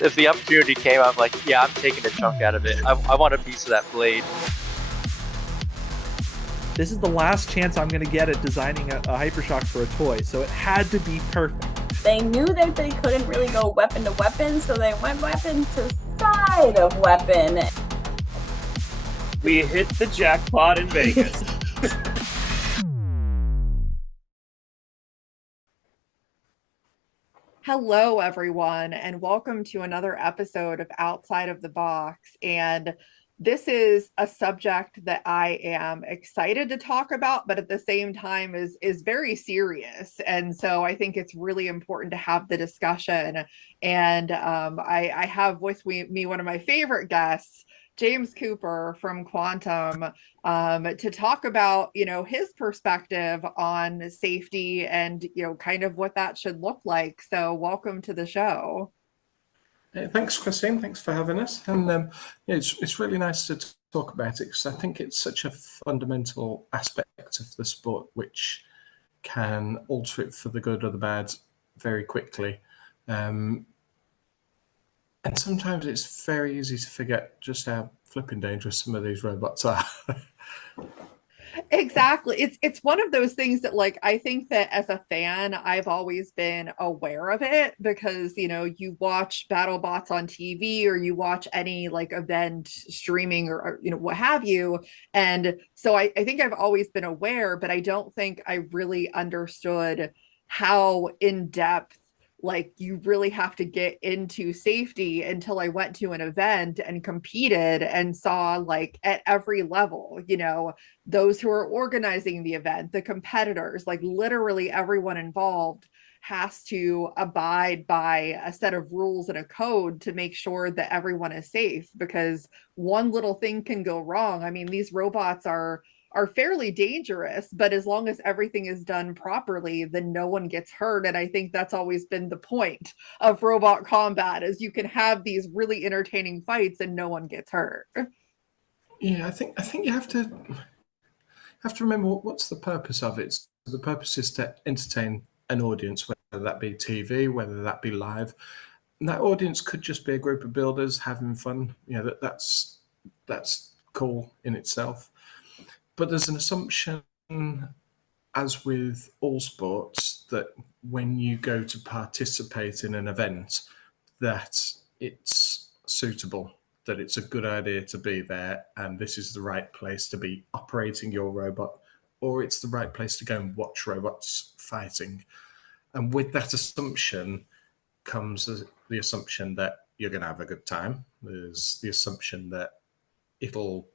if the opportunity came, I'm like, yeah, I'm taking a chunk out of it. I want a piece of that blade. This is the last chance I'm going to get at designing a Hypershock for a toy, so it had to be perfect. They knew that they couldn't really go weapon to weapon, so they went weapon to side of weapon. We hit the jackpot in Vegas. Hello, everyone, and welcome to another episode of Outside of the Box. And this is a subject that I am excited to talk about, but at the same time is very serious. And so I think it's really important to have the discussion. And I have with me one of my favorite guests, James Cooper from Quantum, to talk about, his perspective on safety and, kind of what that should look like. So welcome to the show. Thanks, Christine. Thanks for having us. And it's really nice to talk about it because I think it's such a fundamental aspect of the sport which can alter it for the good or the bad very quickly. And sometimes it's very easy to forget just how flipping dangerous some of these robots are. Exactly. It's one of those things that, like, I think that as a fan, I've always been aware of it because, you watch BattleBots on TV or you watch any like event streaming or what have you. And so I think I've always been aware, but I don't think I really understood how in depth like you really have to get into safety until I went to an event and competed and saw, like, at every level, those who are organizing the event, the competitors, like literally everyone involved has to abide by a set of rules and a code to make sure that everyone is safe, because one little thing can go wrong. I mean, these robots are fairly dangerous, but as long as everything is done properly, then no one gets hurt. And I think that's always been the point of robot combat, is you can have these really entertaining fights and no one gets hurt. Yeah, I think you have to remember what's the purpose of it. So the purpose is to entertain an audience, whether that be TV, whether that be live. And that audience could just be a group of builders having fun. That's cool in itself. But there's an assumption, as with all sports, that when you go to participate in an event, that it's suitable, that it's a good idea to be there, and this is the right place to be operating your robot, or it's the right place to go and watch robots fighting. And with that assumption comes the assumption that you're going to have a good time. There's the assumption that it'll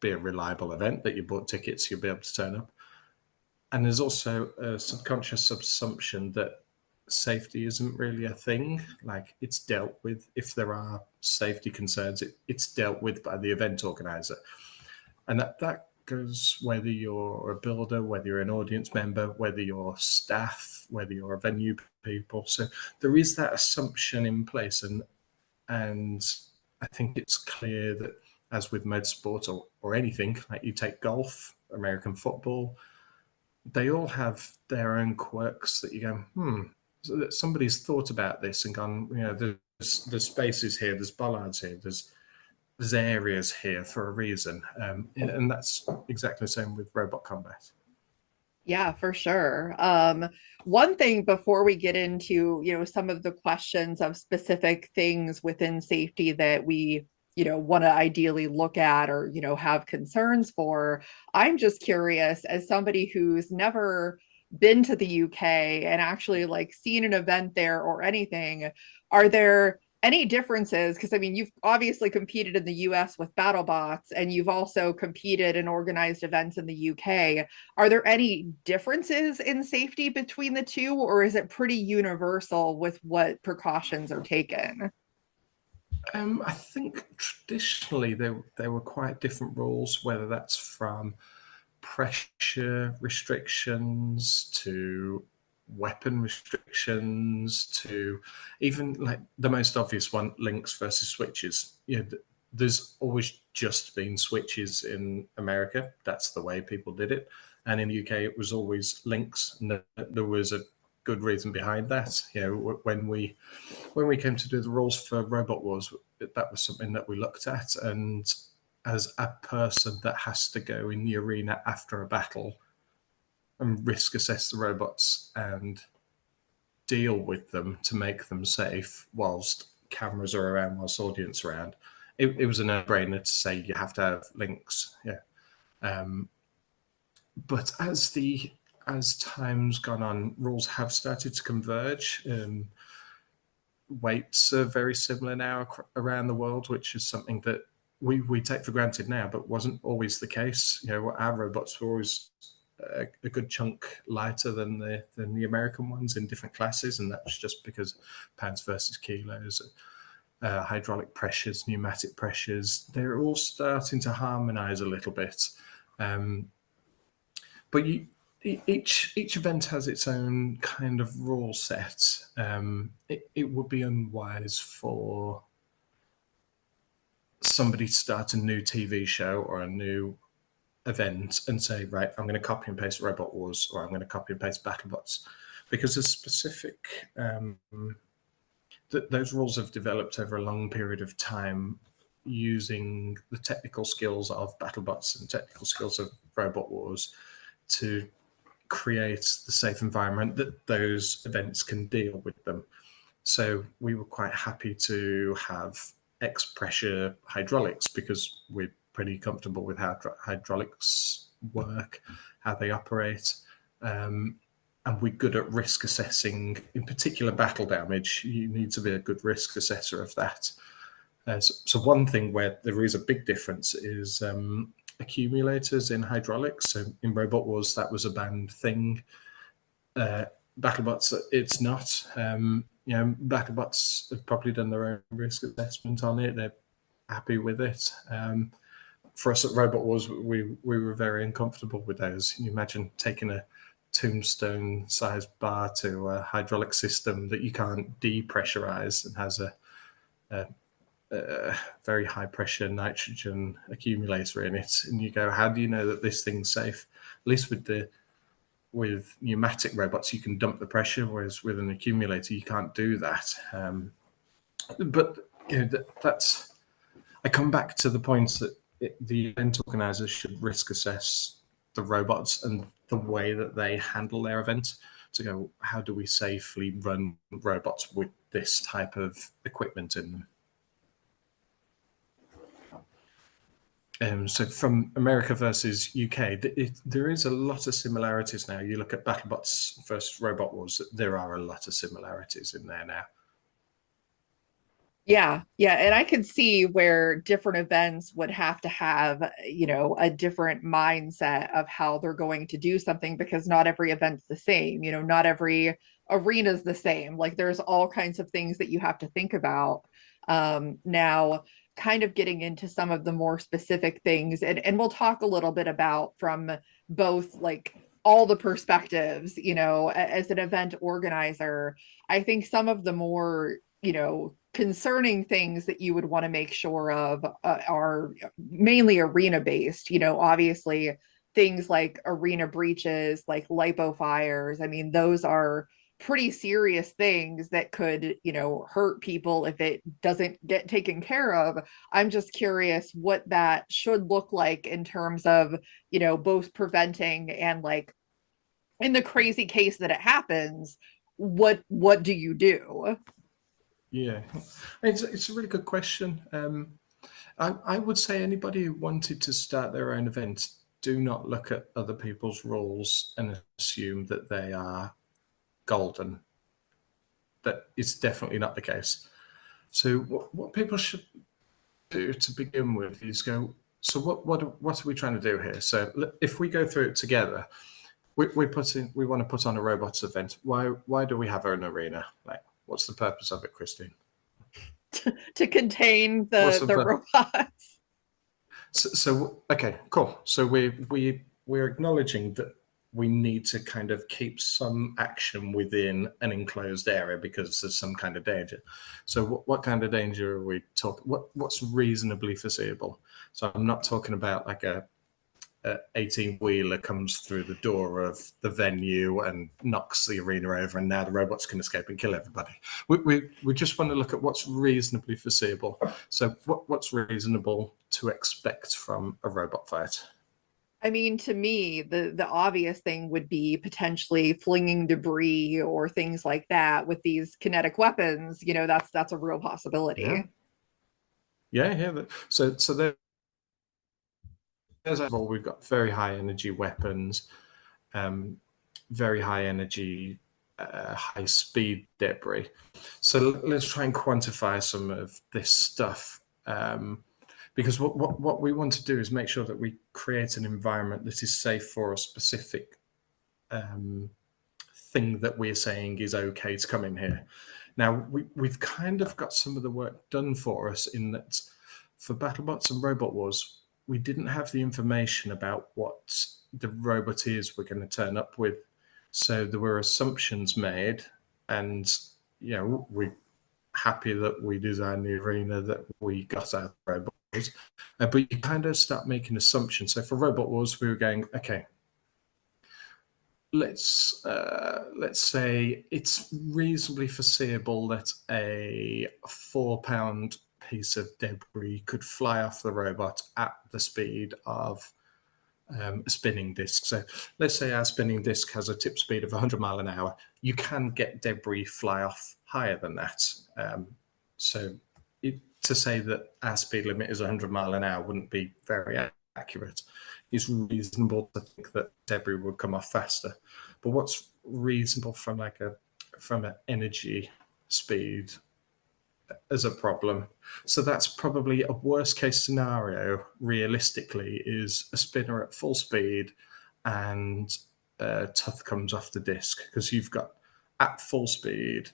be a reliable event, that you bought tickets, you'll be able to turn up. And there's also a subconscious assumption that safety isn't really a thing. Like, it's dealt with. If there are safety concerns, it's dealt with by the event organizer. And that goes whether you're a builder, whether you're an audience member, whether you're staff, whether you're a venue people. So there is that assumption in place. And I think it's clear that, as with motorsport or anything, like you take golf, American football, they all have their own quirks that you go, so that somebody's thought about this and gone, there's spaces here, there's bollards here, there's areas here for a reason. And that's exactly the same with robot combat. Yeah, for sure. One thing before we get into, some of the questions of specific things within safety that we, want to ideally look at or, have concerns for, I'm just curious, as somebody who's never been to the UK and actually like seen an event there or anything, are there any differences? Because I mean, you've obviously competed in the US with BattleBots, and you've also competed in organized events in the UK. Are there any differences in safety between the two, or is it pretty universal with what precautions are taken? I think traditionally there were quite different rules, whether that's from pressure restrictions to weapon restrictions to even, like, the most obvious one, links versus switches. There's always just been switches in America. That's the way people did it. And in the UK, it was always links. And there was good reason behind that. You know, when we came to do the rules for Robot Wars, that was something that we looked at. And as a person that has to go in the arena after a battle and risk assess the robots and deal with them to make them safe whilst cameras are around, whilst audience around, it was a no-brainer to say you have to have links. Yeah. But as time's gone on, rules have started to converge. Weights are very similar now around the world, which is something that we take for granted now, but wasn't always the case. You know, our robots were always a good chunk lighter than the American ones in different classes, and that was just because pounds versus kilos, hydraulic pressures, pneumatic pressures, they're all starting to harmonize a little bit. But each event has its own kind of rule set. It would be unwise for somebody to start a new TV show or a new event and say, right, I'm going to copy and paste Robot Wars, or I'm going to copy and paste BattleBots, because there's specific those rules have developed over a long period of time using the technical skills of BattleBots and technical skills of Robot Wars to create the safe environment that those events can deal with them. So we were quite happy to have X pressure hydraulics because we're pretty comfortable with how hydraulics work, how they operate, and we're good at risk assessing. In particular, battle damage, you need to be a good risk assessor of that. So one thing where there is a big difference is accumulators in hydraulics. So in Robot Wars, that was a banned thing. BattleBots, it's not. You know, BattleBots have probably done their own risk assessment on it. They're happy with it. For us at Robot Wars, we were very uncomfortable with those. You imagine taking a tombstone-sized bar to a hydraulic system that you can't depressurize and has a very high-pressure nitrogen accumulator in it, and you go, how do you know that this thing's safe? At least with pneumatic robots, you can dump the pressure, whereas with an accumulator, you can't do that. But you know, that's. I come back to the point that the event organizers should risk assess the robots and the way that they handle their event to go, how do we safely run robots with this type of equipment in them? So from America versus UK, there is a lot of similarities now. You look at BattleBots versus Robot Wars, there are a lot of similarities in there now. Yeah, and I could see where different events would have to have, you know, a different mindset of how they're going to do something, because not every event's the same, you know, not every arena's the same. Like there's all kinds of things that you have to think about. Now, kind of getting into some of the more specific things, and we'll talk a little bit about from both like all the perspectives, you know, as an event organizer. I think some of the more, you know, concerning things that you would want to make sure of are mainly arena based. You know, obviously things like arena breaches, like lipo fires. I mean, those are pretty serious things that could, you know, hurt people if it doesn't get taken care of. I'm just curious what that should look like in terms of, you know, both preventing and, like, in the crazy case that it happens, what do you do? Yeah, it's a really good question. I would say anybody who wanted to start their own event, do not look at other people's rules and assume that they are golden. That is definitely not the case. So what people should do to begin with is go, so what are we trying to do here? So if we go through it together, we want to put on a robots event. Why do we have an arena? Like, what's the purpose of it, Christine? To contain the robots. So okay, cool. So we're acknowledging that we need to kind of keep some action within an enclosed area because there's some kind of danger. So what kind of danger are we talking? What's reasonably foreseeable? So I'm not talking about like a 18-wheeler comes through the door of the venue and knocks the arena over, and now the robots can escape and kill everybody. We just want to look at what's reasonably foreseeable. So what's reasonable to expect from a robot fight? I mean, to me, the obvious thing would be potentially flinging debris or things like that with these kinetic weapons. You know, that's a real possibility. Yeah. So there's overall, we've got very high energy weapons, very high energy, high speed debris. So let's try and quantify some of this stuff. Because what we want to do is make sure that we create an environment that is safe for a specific thing that we're saying is okay to come in here. Now, we've kind of got some of the work done for us in that for BattleBots and Robot Wars, we didn't have the information about what the robot is we're going to turn up with. So there were assumptions made, and we're happy that we designed the arena that we got out of Robot Wars. But you kind of start making assumptions. So for Robot Wars, we were going, okay, let's say it's reasonably foreseeable that a 4-pound piece of debris could fly off the robot at the speed of a spinning disc. So let's say our spinning disc has a tip speed of 100 mile an hour. You can get debris fly off higher than that. To say that our speed limit is 100 mile an hour wouldn't be very accurate. It's reasonable to think that debris would come off faster. But what's reasonable from an energy speed as a problem? So that's probably a worst case scenario, realistically, is a spinner at full speed and Tuth comes off the disc, because you've got at full speed,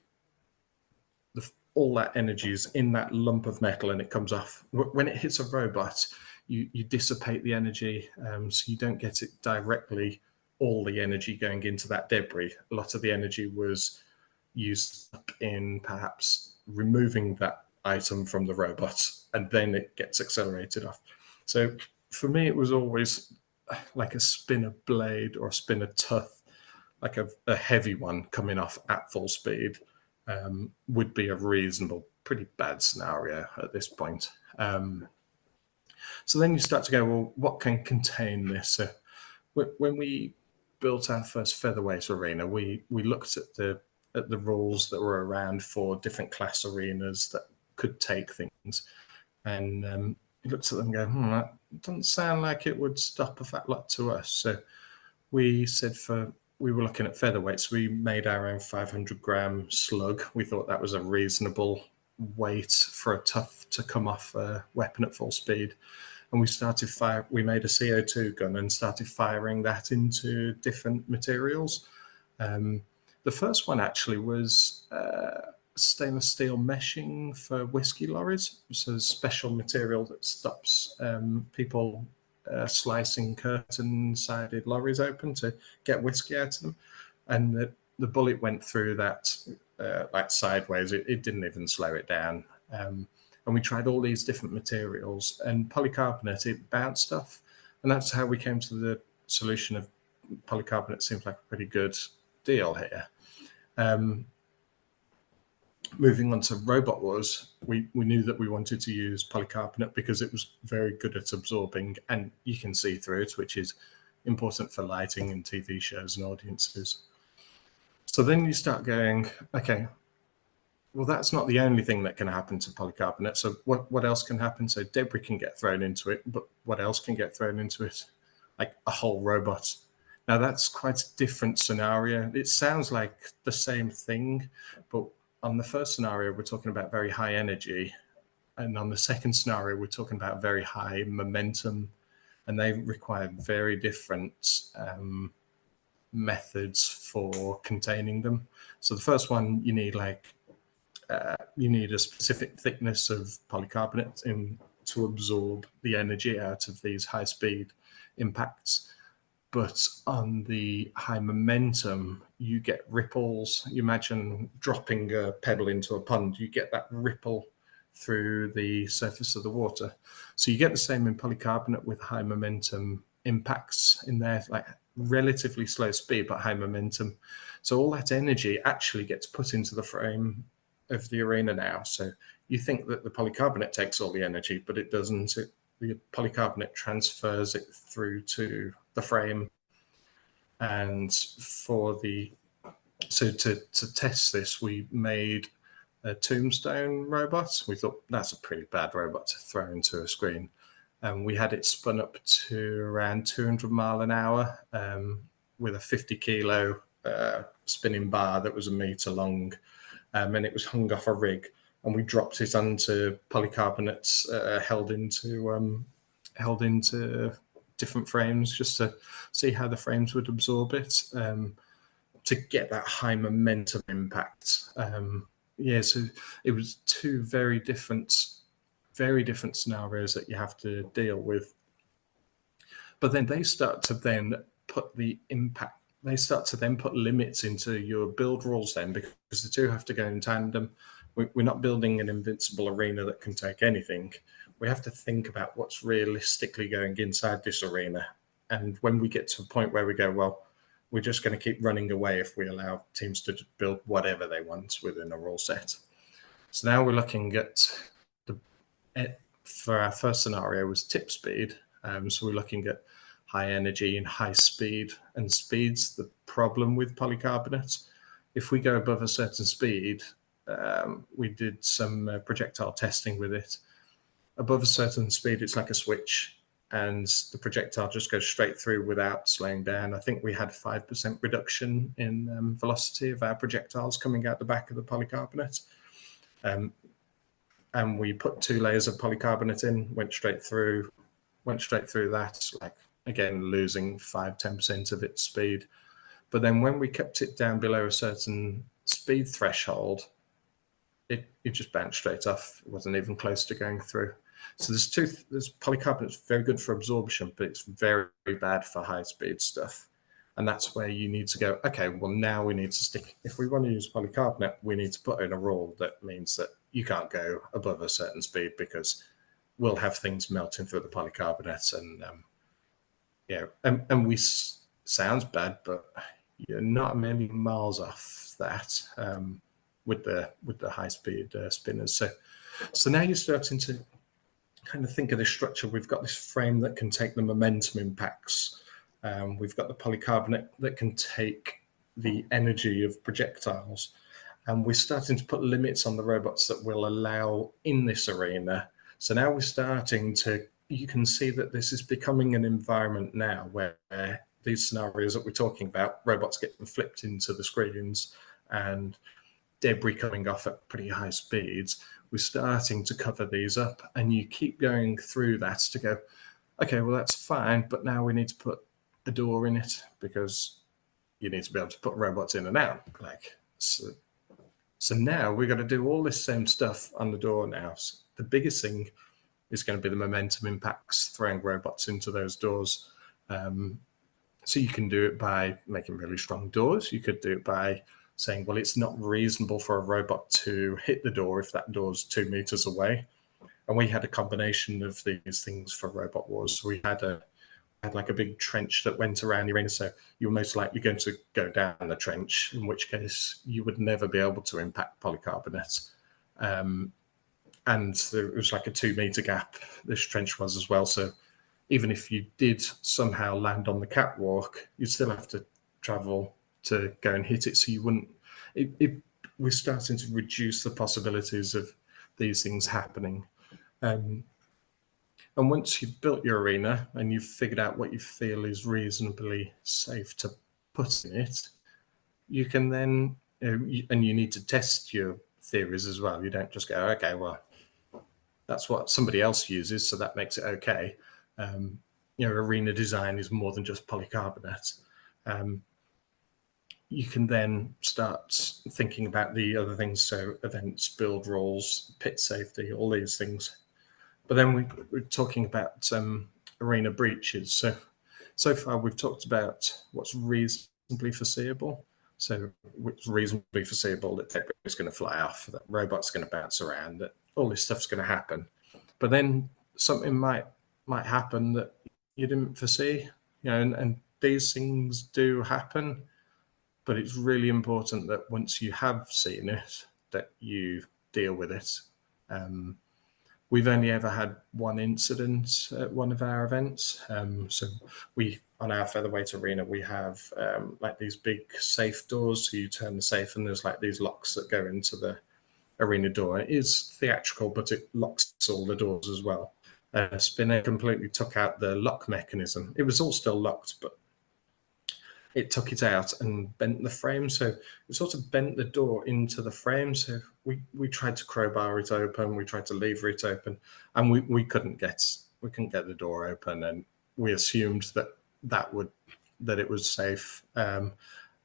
all that energy is in that lump of metal and it comes off. When it hits a robot, you dissipate the energy, so you don't get it directly, all the energy going into that debris. A lot of the energy was used up in perhaps removing that item from the robot, and then it gets accelerated off. So for me, it was always like a spinner blade or a spinner Tuth, like a heavy one coming off at full speed, would be a reasonable, pretty bad scenario at this point. So then you start to go, well, what can contain this? So when we built our first featherweight arena, we looked at the rules that were around for different class arenas that could take things, and we looked at them and go, that doesn't sound like it would stop a fat lot to us. So we said we were looking at featherweights. We made our own 500-gram slug. We thought that was a reasonable weight for a Tuth to come off a weapon at full speed. And we made a CO2 gun and started firing that into different materials. The first one actually was stainless steel meshing for whiskey lorries. So a special material that stops people slicing curtain-sided lorries open to get whiskey out of them. And the bullet went through that like sideways. It didn't even slow it down. And we tried all these different materials, and polycarbonate, it bounced off. And that's how we came to the solution of polycarbonate. Seems like a pretty good deal here. Moving on to Robot Wars, we knew that we wanted to use polycarbonate because it was very good at absorbing, and you can see through it, which is important for lighting and TV shows and audiences. So then you start going, okay, well, that's not the only thing that can happen to polycarbonate. So what else can happen? So debris can get thrown into it, but what else can get thrown into it? Like a whole robot. Now, that's quite a different scenario. It sounds like the same thing, but on the first scenario, we're talking about very high energy. And on the second scenario, we're talking about very high momentum. And they require very different methods for containing them. So the first one, you need a specific thickness of polycarbonate to absorb the energy out of these high-speed impacts. But on the high momentum, you get ripples. You imagine dropping a pebble into a pond, you get that ripple through the surface of the water. So you get the same in polycarbonate with high momentum impacts in there, like relatively slow speed but high momentum. So all that energy actually gets put into the frame of the arena now. So you think that the polycarbonate takes all the energy, but it doesn't. The polycarbonate transfers it through to the frame. And to test this, we made a tombstone robot. We thought that's a pretty bad robot to throw into a screen. And we had it spun up to around 200 mile an hour with a 50 kilo spinning bar that was a meter long, and it was hung off a rig. And we dropped it onto polycarbonates held into different frames just to see how the frames would absorb it, to get that high momentum impact. So it was two very different scenarios that you have to deal with. But then they start to then put the impact, they start to then put limits into your build rules then, because the two have to go in tandem. We're not building an invincible arena that can take anything. We have to think about what's realistically going inside this arena. And when we get to a point where we go, well, we're just going to keep running away if we allow teams to build whatever they want within a rule set. So now we're looking at for our first scenario was tip speed. So we're looking at high energy and high speed. And speed's the problem with polycarbonate. If we go above a certain speed, we did some projectile testing with it. Above a certain speed, it's like a switch, and the projectile just goes straight through without slowing down. I think we had 5% reduction in velocity of our projectiles coming out the back of the polycarbonate. And we put 2 layers of polycarbonate in, went straight through that, like again, losing 5-10% of its speed. But then when we kept it down below a certain speed threshold, it just bounced straight off. It wasn't even close to going through. So there's polycarbonate's very good for absorption, but it's very, very bad for high speed stuff. And that's where you need to go, okay, well, now we need to stick. If we want to use polycarbonate, we need to put in a rule that means that you can't go above a certain speed, because we'll have things melting through the polycarbonate. And we sounds bad, but you're not a million miles off that with the high speed spinners. So now you're starting to kind of think of this structure. We've got this frame that can take the momentum impacts. We've got the polycarbonate that can take the energy of projectiles. And we're starting to put limits on the robots that will allow in this arena. So now we're starting to, you can see that this is becoming an environment now where these scenarios that we're talking about, robots getting flipped into the screens and debris coming off at pretty high speeds, we're starting to cover these up. And you keep going through that to go, okay, well, that's fine, but now we need to put a door in it, because you need to be able to put robots in and out. So now we've got to do all this same stuff on the door now. So the biggest thing is going to be the momentum impacts, throwing robots into those doors. So you can do it by making really strong doors. You could do it by saying, well, it's not reasonable for a robot to hit the door if that door's 2 meters away. And we had a combination of these things for Robot Wars. We had like a big trench that went around the arena, so you were most likely going to go down the trench, in which case you would never be able to impact polycarbonate. And it was like a 2 meter gap, this trench was as well. So even if you did somehow land on the catwalk, you'd still have to travel to go and hit it. So you wouldn't, we're starting to reduce the possibilities of these things happening. And once you've built your arena and you've figured out what you feel is reasonably safe to put in it, you can then, and you need to test your theories as well. You don't just go, okay, well, that's what somebody else uses, so that makes it okay. Arena design is more than just polycarbonate. You can then start thinking about the other things, so events, build rules, pit safety, all these things. But then we're talking about arena breaches. So far we've talked about what's reasonably foreseeable. So it's reasonably foreseeable that debris is going to fly off, that robots going to bounce around, that all this stuff's going to happen. But then something might happen that you didn't foresee, and these things do happen, but it's really important that once you have seen it, that you deal with it. We've only ever had one incident at one of our events. So on our featherweight arena, we have like these big safe doors. So you turn the safe and there's like these locks that go into the arena door. It is theatrical, but it locks all the doors as well. Spinner completely took out the lock mechanism. It was all still locked, but it took it out and bent the frame. So it sort of bent the door into the frame. So we tried to crowbar it open, we tried to lever it open, and we couldn't get the door open, and we assumed that it was safe.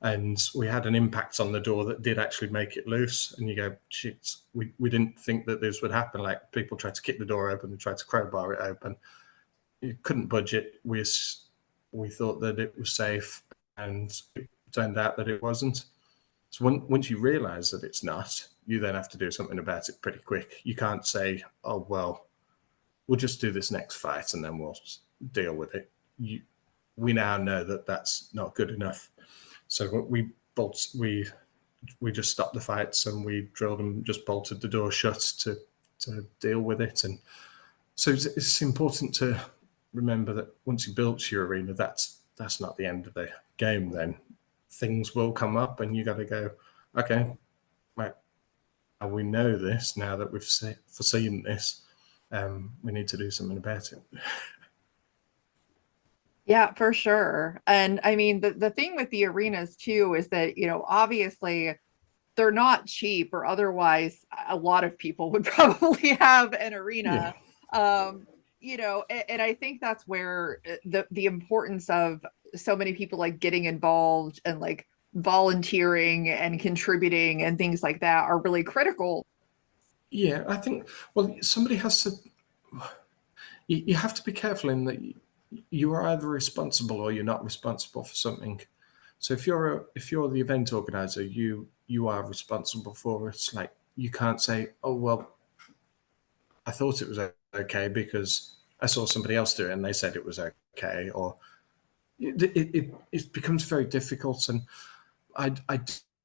And we had an impact on the door that did actually make it loose. And you go, shit, we didn't think that this would happen. Like, people tried to kick the door open and tried to crowbar it open. You couldn't budge it. We thought that it was safe, and it turned out that it wasn't. So once you realize that it's not, you then have to do something about it pretty quick. You can't say, oh, well, we'll just do this next fight and then we'll deal with it. We now know that that's not good enough. So we just stopped the fights and we drilled and just bolted the door shut to deal with it. And so it's important to remember that once you built your arena, that's not the end of the game. Then things will come up and you got to go, okay, right, now we know this, now that we've foreseen this, we need to do something about it. Yeah, for sure. And I mean, the thing with the arenas too is that, obviously they're not cheap, or otherwise a lot of people would probably have an arena. Yeah. And I think that's where the importance of so many people like getting involved and like volunteering and contributing and things like that are really critical. Yeah, I think, well, somebody has to, you have to be careful in that you are either responsible or you're not responsible for something. So if you're the event organizer, you are responsible for it. Like, you can't say, oh, well, I thought it was okay because I saw somebody else do it and they said it was okay, or it becomes very difficult. And I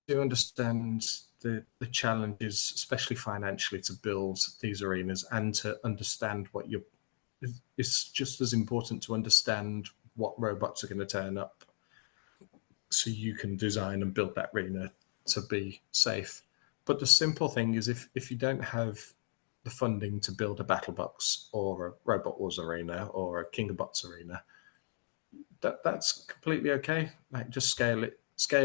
do understand the challenges, especially financially, to build these arenas and to understand what it's just as important to understand what robots are going to turn up so you can design and build that arena to be safe. But the simple thing is, if you don't have the funding to build a battle box or a Robot Wars arena or a King of Bots arena, that's completely okay. Like, just scale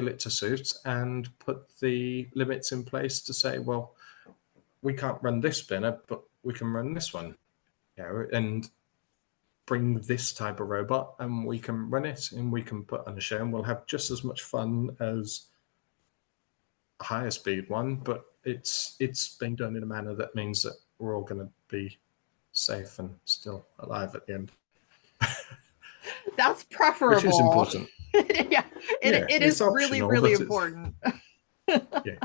it to suit and put the limits in place to say, well, we can't run this spinner, but we can run this one, and bring this type of robot and we can run it and we can put on a show and we'll have just as much fun as a higher speed one, but it's being done in a manner that means that we're all going to be safe and still alive at the end. That's preferable. Which is important. Yeah, it is really, really important. Yeah.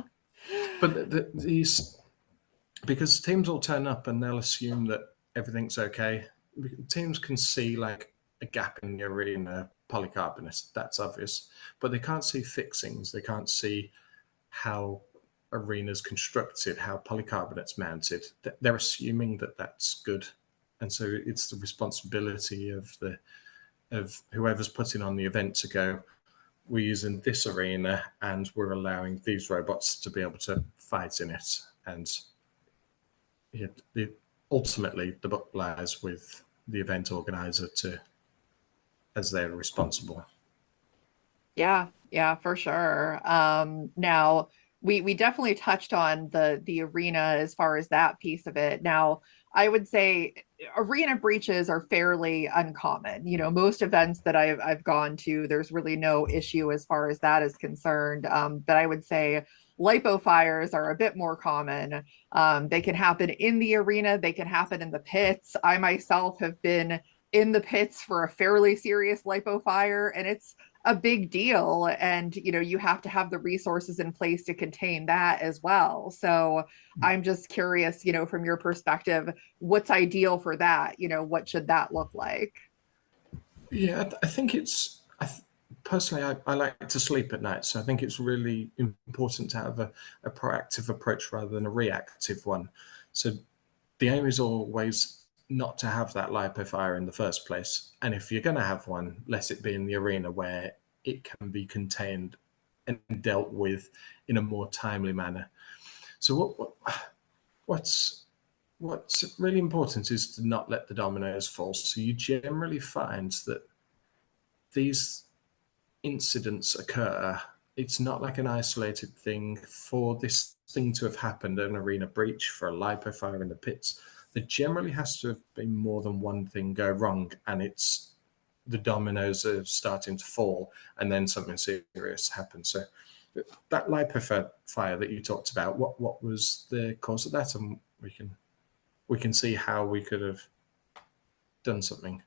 But these, because teams will turn up and they'll assume that everything's okay. Teams can see like a gap in the arena, polycarbonate, that's obvious, but they can't see fixings. They can't see how arena's constructed, how polycarbonate's mounted. They're assuming that that's good, and so it's the responsibility of whoever's putting on the event to go, we're using this arena and we're allowing these robots to be able to fight in it. And ultimately the buck lies with the event organizer as they're responsible. Yeah, for sure. Now we definitely touched on the arena as far as that piece of it. Now, I would say arena breaches are fairly uncommon. Most events that I've gone to, there's really no issue as far as that is concerned. But I would say lipo fires are a bit more common. They can happen in the arena. They can happen in the pits. I myself have been in the pits for a fairly serious lipo fire, and it's a big deal. And, you have to have the resources in place to contain that as well. So I'm just curious, from your perspective, what's ideal for that? What should that look like? Yeah, I think it's. Personally, I like to sleep at night, so I think it's really important to have a proactive approach rather than a reactive one. So the aim is always not to have that lipo fire in the first place, and if you're going to have one, let it be in the arena where it can be contained and dealt with in a more timely manner. So what's what's really important is to not let the dominoes fall. So you generally find that these incidents occur, it's not like an isolated thing. For this thing to have happened, an arena breach, for a lipo fire in the pits, there generally has to have been more than one thing go wrong, and it's the dominoes are starting to fall, and then something serious happens. So that lipo fire that you talked about, what was the cause of that, and we can see how we could have done something.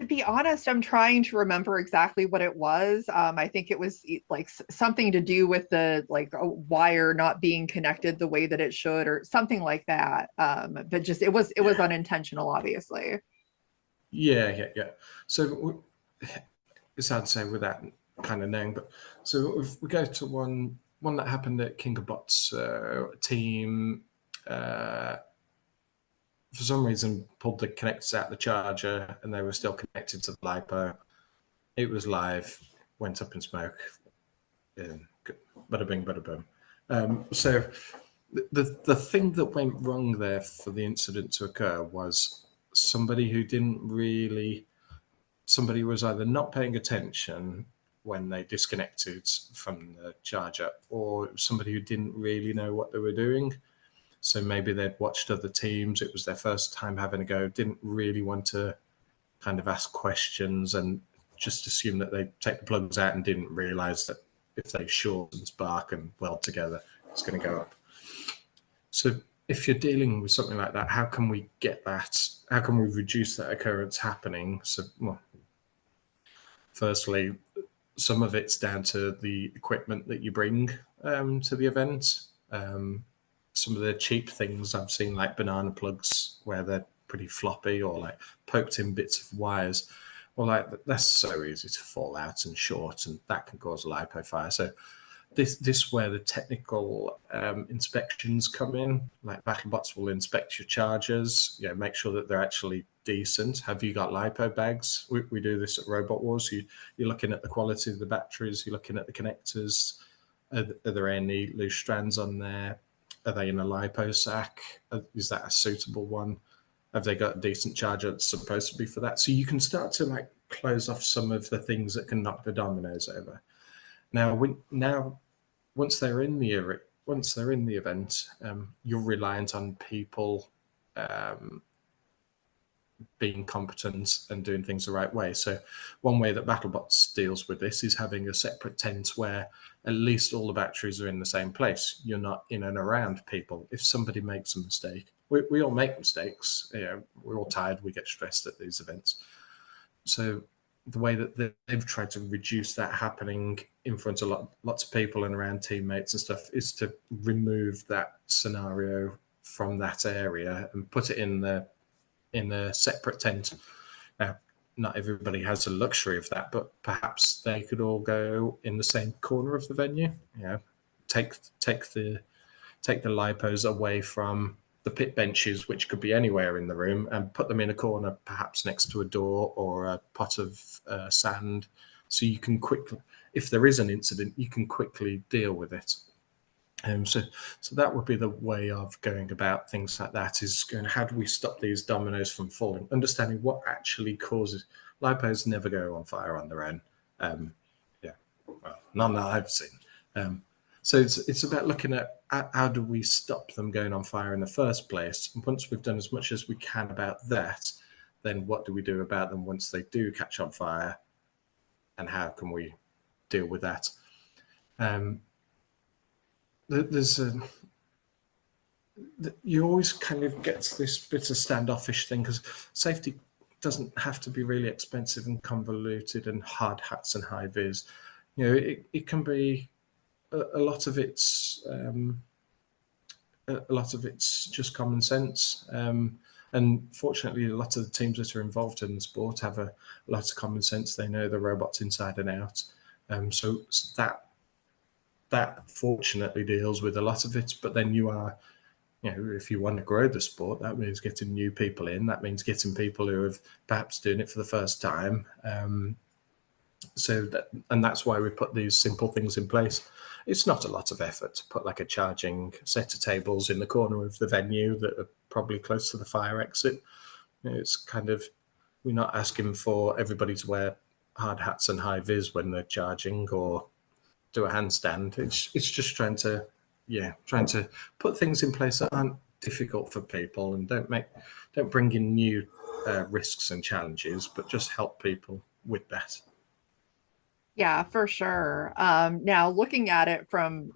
To be honest, I'm trying to remember exactly what it was. I think it was like something to do with the like a wire not being connected the way that it should, or something like that. But just it was unintentional, obviously. Yeah. So it's hard to say with that kind of name, but so if we go to one that happened at King of Bots, team uh, for some reason pulled the connectors out of the charger and they were still connected to the lipo. It was live, went up in smoke. Bada bing, bada boom. So the thing that went wrong there for the incident to occur was somebody who didn't really. Somebody was either not paying attention when they disconnected from the charger, or somebody who didn't really know what they were doing. So maybe they'd watched other teams, it was their first time having a go, didn't really want to kind of ask questions and just assume that they take the plugs out and didn't realize that if they short and spark and weld together, it's going to go up. So if you're dealing with something like that, how can we get that? How can we reduce that occurrence happening? So, well, firstly, some of it's down to the equipment that you bring to the event. Some of the cheap things I've seen, like banana plugs, where they're pretty floppy, or like poked in bits of wires. Well, like that's so easy to fall out and short, and that can cause a lipo fire. So this where the technical inspections come in. Like BattleBots will inspect your chargers, make sure that they're actually decent. Have you got lipo bags? We do this at Robot Wars. You're looking at the quality of the batteries, you're looking at the connectors. Are there any loose strands on there? Are they in a lipo sack? Is that a suitable one? Have they got a decent charger that's supposed to be for that? So you can start to like close off some of the things that can knock the dominoes over. Now, once they're in the event, you're reliant on people being competent and doing things the right way. So one way that BattleBots deals with this is having a separate tent where at least all the batteries are in the same place. You're not in and around people. If somebody makes a mistake, we all make mistakes. We're all tired. We get stressed at these events. So the way that they've tried to reduce that happening in front of lots of people and around teammates and stuff is to remove that scenario from that area and put it in a separate tent. Now, not everybody has the luxury of that, but perhaps they could all go in the same corner of the venue. Take the lipos away from the pit benches, which could be anywhere in the room, and put them in a corner, perhaps next to a door or a pot of sand, so you can quickly, if there is an incident, you can quickly deal with it. So that would be the way of going about things like that, is going, how do we stop these dominoes from falling? Understanding what actually causes. Lipos never go on fire on their own. None that I've seen. So it's about looking at how do we stop them going on fire in the first place. And once we've done as much as we can about that, then what do we do about them once they do catch on fire? And how can we deal with that? You always kind of get to this bit of standoffish thing, because safety doesn't have to be really expensive and convoluted and hard hats and high vis. It can be a lot of it's just common sense. And fortunately, a lot of the teams that are involved in the sport have a lot of common sense. They know the robots inside and out. So that fortunately deals with a lot of it. But then if you want to grow the sport, that means getting new people in. That means getting people who have perhaps doing it for the first time. That's why we put these simple things in place. It's not a lot of effort to put like a charging set of tables in the corner of the venue that are probably close to the fire exit. It's kind of, we're not asking for everybody to wear hard hats and high vis when they're charging or do a handstand. It's just trying to put things in place that aren't difficult for people and don't bring in new risks and challenges, but just help people with that. Yeah, for sure. Now looking at it from,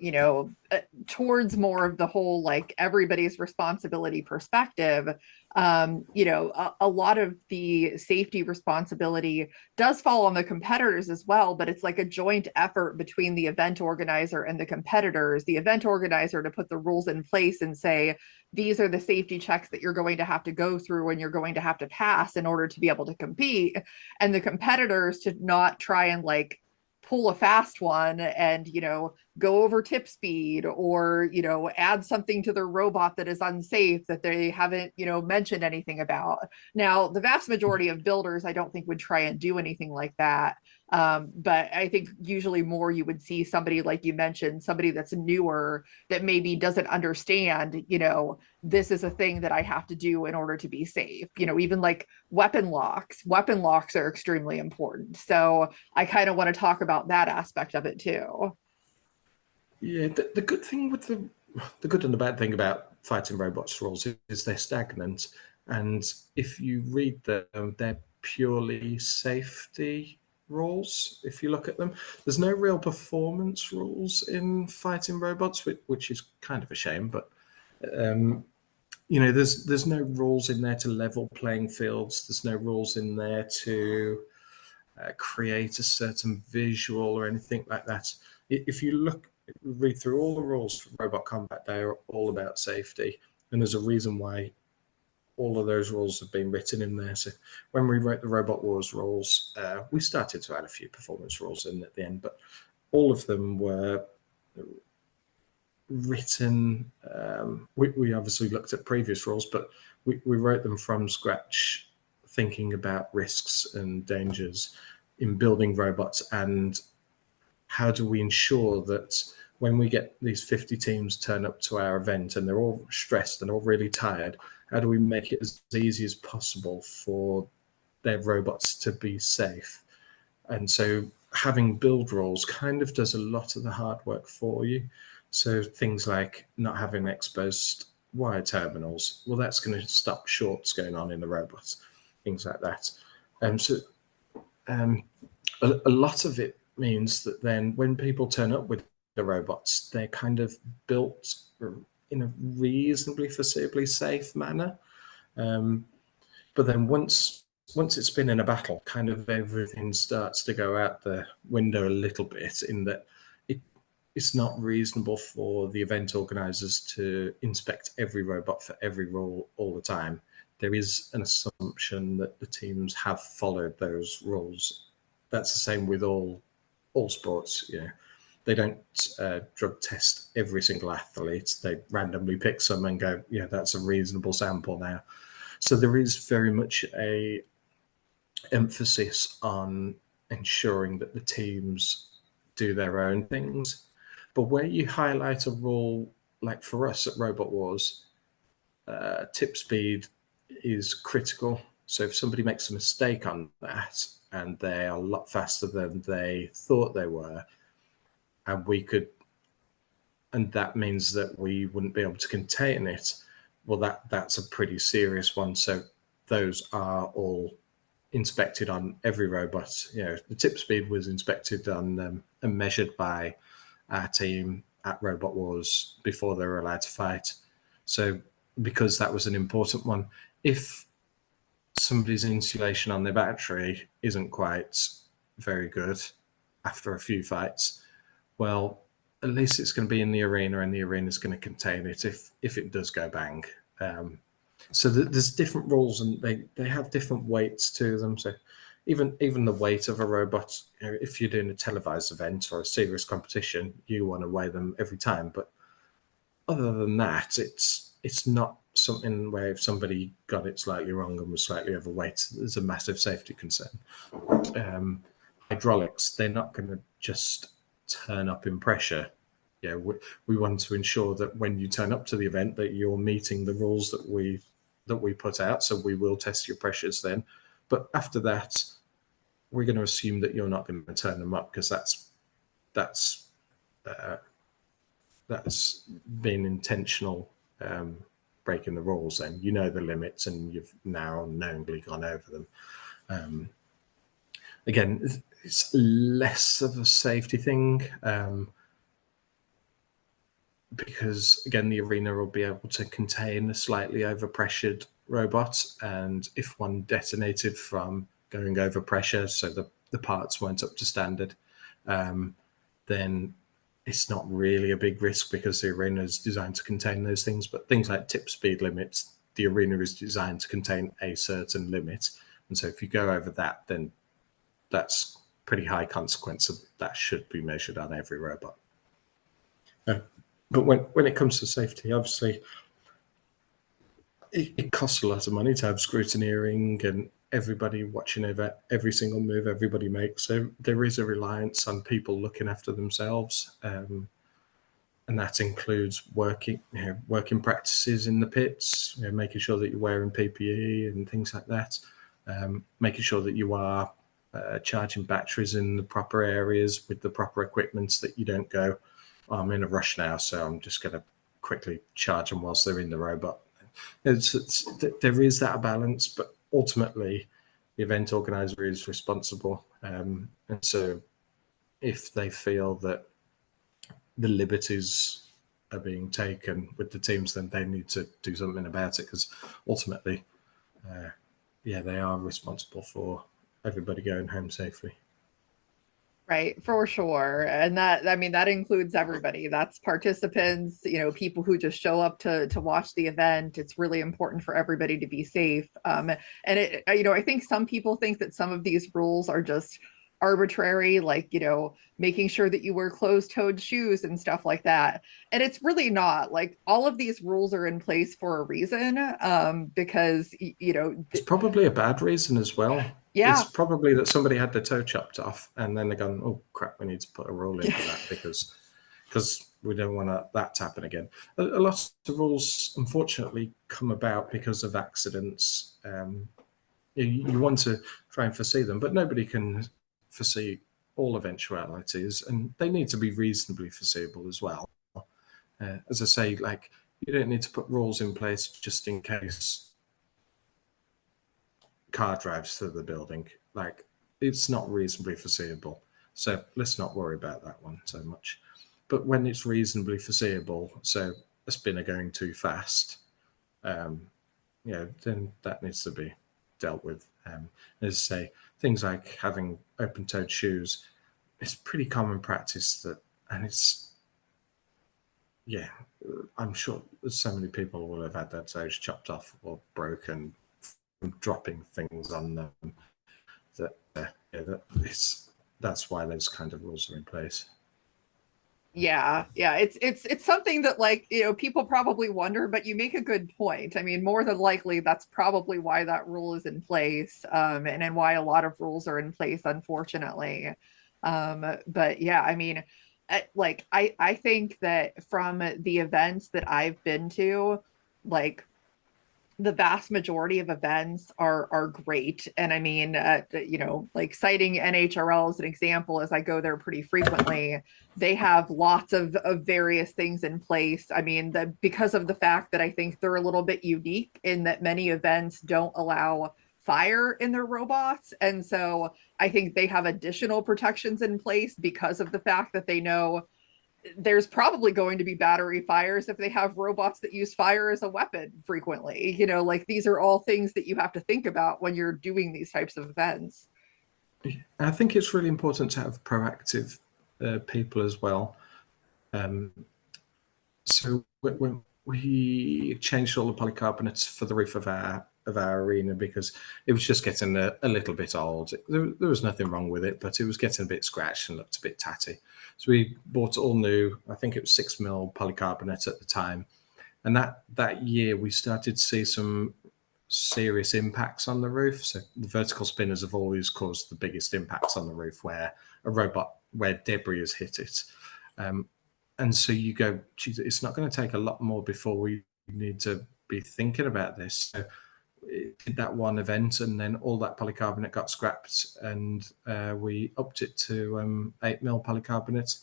towards more of the whole like everybody's responsibility perspective, a lot of the safety responsibility does fall on the competitors as well, but it's like a joint effort between the event organizer and the competitors. The event organizer to put the rules in place and say, these are the safety checks that you're going to have to go through and you're going to have to pass in order to be able to compete. And the competitors to not try and like pull a fast one and go over tip speed or add something to their robot that is unsafe that they haven't mentioned anything about. Now the vast majority of builders I don't think would try and do anything like that, but I think usually more you would see somebody like you mentioned, somebody that's newer that maybe doesn't understand this is a thing that I have to do in order to be safe. Even like weapon locks are extremely important, so I kind of want to talk about that aspect of it too. Yeah, the good thing with the good and the bad thing about fighting robots rules is they're stagnant, and if you read them, they're purely safety rules. If you look at them, there's no real performance rules in fighting robots, which is kind of a shame. But there's no rules in there to level playing fields. There's no rules in there to create a certain visual or anything like that. If you read through all the rules for robot combat, they are all about safety, and there's a reason why all of those rules have been written in there. So when we wrote the Robot Wars rules, we started to add a few performance rules in at the end, but all of them were written. We obviously looked at previous rules, but we wrote them from scratch, thinking about risks and dangers in building robots, and how do we ensure that when we get these 50 teams turn up to our event and they're all stressed and all really tired, how do we make it as easy as possible for their robots to be safe? And so having build rules kind of does a lot of the hard work for you. So things like not having exposed wire terminals, well, that's going to stop shorts going on in the robots, things like that. A lot of it means that then when people turn up with the robots, they're kind of built in a reasonably foreseeably safe manner. But then once it's been in a battle, kind of everything starts to go out the window a little bit, in that it's not reasonable for the event organizers to inspect every robot for every rule all the time. There is an assumption that the teams have followed those rules. That's the same with all sports. They don't drug test every single athlete. They randomly pick some and go, yeah, that's a reasonable sample now. So there is very much a emphasis on ensuring that the teams do their own things. But where you highlight a rule, like for us at Robot Wars, tip speed is critical. So if somebody makes a mistake on that and they are a lot faster than they thought they were, and that means that we wouldn't be able to contain it, well, that's a pretty serious one. So those are all inspected on every robot. The tip speed was inspected on and measured by our team at Robot Wars before they were allowed to fight. So because that was an important one, if somebody's insulation on their battery isn't quite very good after a few fights, well, at least it's going to be in the arena, and the arena is going to contain it if it does go bang. So there's different rules, and they have different weights to them. So even the weight of a robot, if you're doing a televised event or a serious competition, you want to weigh them every time. But other than that, it's not something where if somebody got it slightly wrong and was slightly overweight, there's a massive safety concern. Hydraulics, they're not going to just turn up in pressure. Yeah, we want to ensure that when you turn up to the event that you're meeting the rules that we put out. So we will test your pressures then. But after that, we're going to assume that you're not going to turn them up, because that's being intentional, breaking the rules. Then you know the limits and you've now knowingly gone over them. Again, it's less of a safety thing, because again, the arena will be able to contain a slightly overpressured robot, and if one detonated from going over pressure, so the parts weren't up to standard, then it's not really a big risk, because the arena is designed to contain those things. But things like tip speed limits, the arena is designed to contain a certain limit, and so if you go over that, then that's pretty high consequence, of that should be measured on every robot. But when it comes to safety, obviously, it costs a lot of money to have scrutineering and everybody watching over every single move everybody makes. So there is a reliance on people looking after themselves, and that includes working practices in the pits, making sure that you're wearing PPE and things like that, making sure that you are charging batteries in the proper areas with the proper equipment, so that you don't go, oh, I'm in a rush now, so I'm just going to quickly charge them whilst they're in the robot. There is that balance, but ultimately the event organizer is responsible, and so if they feel that the liberties are being taken with the teams, then they need to do something about it, because ultimately, they are responsible for everybody going home safely. Right, for sure. And that, I mean, that includes everybody. That's participants, people who just show up to watch the event. It's really important for everybody to be safe. And I think some people think that some of these rules are just arbitrary, like, making sure that you wear closed-toed shoes and stuff like that. And it's really not. Like, all of these rules are in place for a reason, because, it's probably a bad reason as well. Yeah. It's probably that somebody had their toe chopped off, and then they're going, oh crap, we need to put a rule in for that, because we don't want that to happen again. A lot of rules, unfortunately, come about because of accidents. You want to try and foresee them, but nobody can foresee all eventualities, and they need to be reasonably foreseeable as well. As I say, like, you don't need to put rules in place just in case car drives through the building. Like, it's not reasonably foreseeable, so let's not worry about that one so much. But when it's reasonably foreseeable, so a spinner going too fast, then that needs to be dealt with. As I say, things like having open-toed shoes, it's pretty common practice that, and I'm sure so many people will have had their toes chopped off or broken from dropping things on them, that's why those kind of rules are in place. Yeah, it's something that, like, people probably wonder, but you make a good point. I mean, more than likely, that's probably why that rule is in place, and why a lot of rules are in place, unfortunately. But yeah, I mean, I think that from the events that I've been to, like, the vast majority of events are great. And I mean, like, citing NHRL as an example, as I go there pretty frequently, they have lots of various things in place. I mean, because of the fact that I think they're a little bit unique in that many events don't allow fire in their robots. And so I think they have additional protections in place because of the fact that they know there's probably going to be battery fires if they have robots that use fire as a weapon frequently. Like, these are all things that you have to think about when you're doing these types of events. I think it's really important to have proactive people as well. So when we changed all the polycarbonates for the roof of our arena because it was just getting a little bit old. There was nothing wrong with it, but it was getting a bit scratched and looked a bit tatty. So we bought all new. I think it was 6mm polycarbonate at the time, and that year we started to see some serious impacts on the roof. So the vertical spinners have always caused the biggest impacts on the roof where debris has hit it. And so you go, geez, it's not going to take a lot more before we need to be thinking about this. So it did that one event, and then all that polycarbonate got scrapped, and we upped it to 8mm polycarbonate,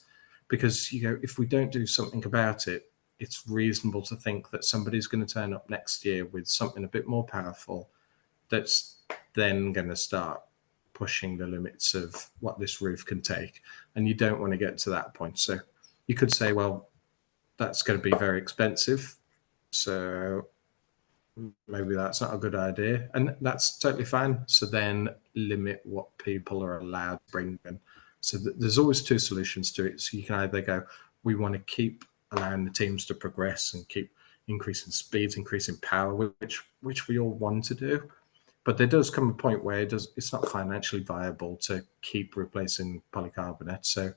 because you go, if we don't do something about it, it's reasonable to think that somebody's going to turn up next year with something a bit more powerful that's then going to start pushing the limits of what this roof can take, and you don't want to get to that point. So you could say, well, that's going to be very expensive, so maybe that's not a good idea, and that's totally fine. So then limit what people are allowed to bring in. So there's always two solutions to it. So you can either go, we want to keep allowing the teams to progress and keep increasing speeds, increasing power, which we all want to do. But there does come a point where it's not financially viable to keep replacing polycarbonate. So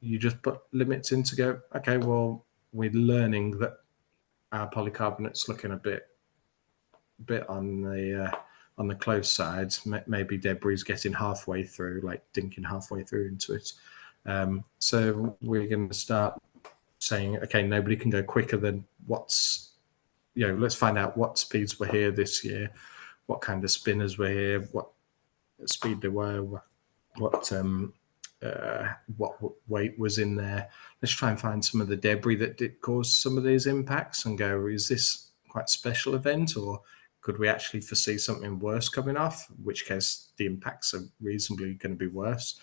you just put limits in to go, okay, well, we're learning that our polycarbonate's looking a bit on the close side. Maybe debris is getting halfway through, like dinking halfway through into it. So we're going to start saying, okay, nobody can go quicker than let's find out what speeds were here this year, what kind of spinners were here, what speed they were, what weight was in there. Let's try and find some of the debris that did cause some of these impacts and go, is this quite a special event, or could we actually foresee something worse coming off, in which case the impacts are reasonably going to be worse.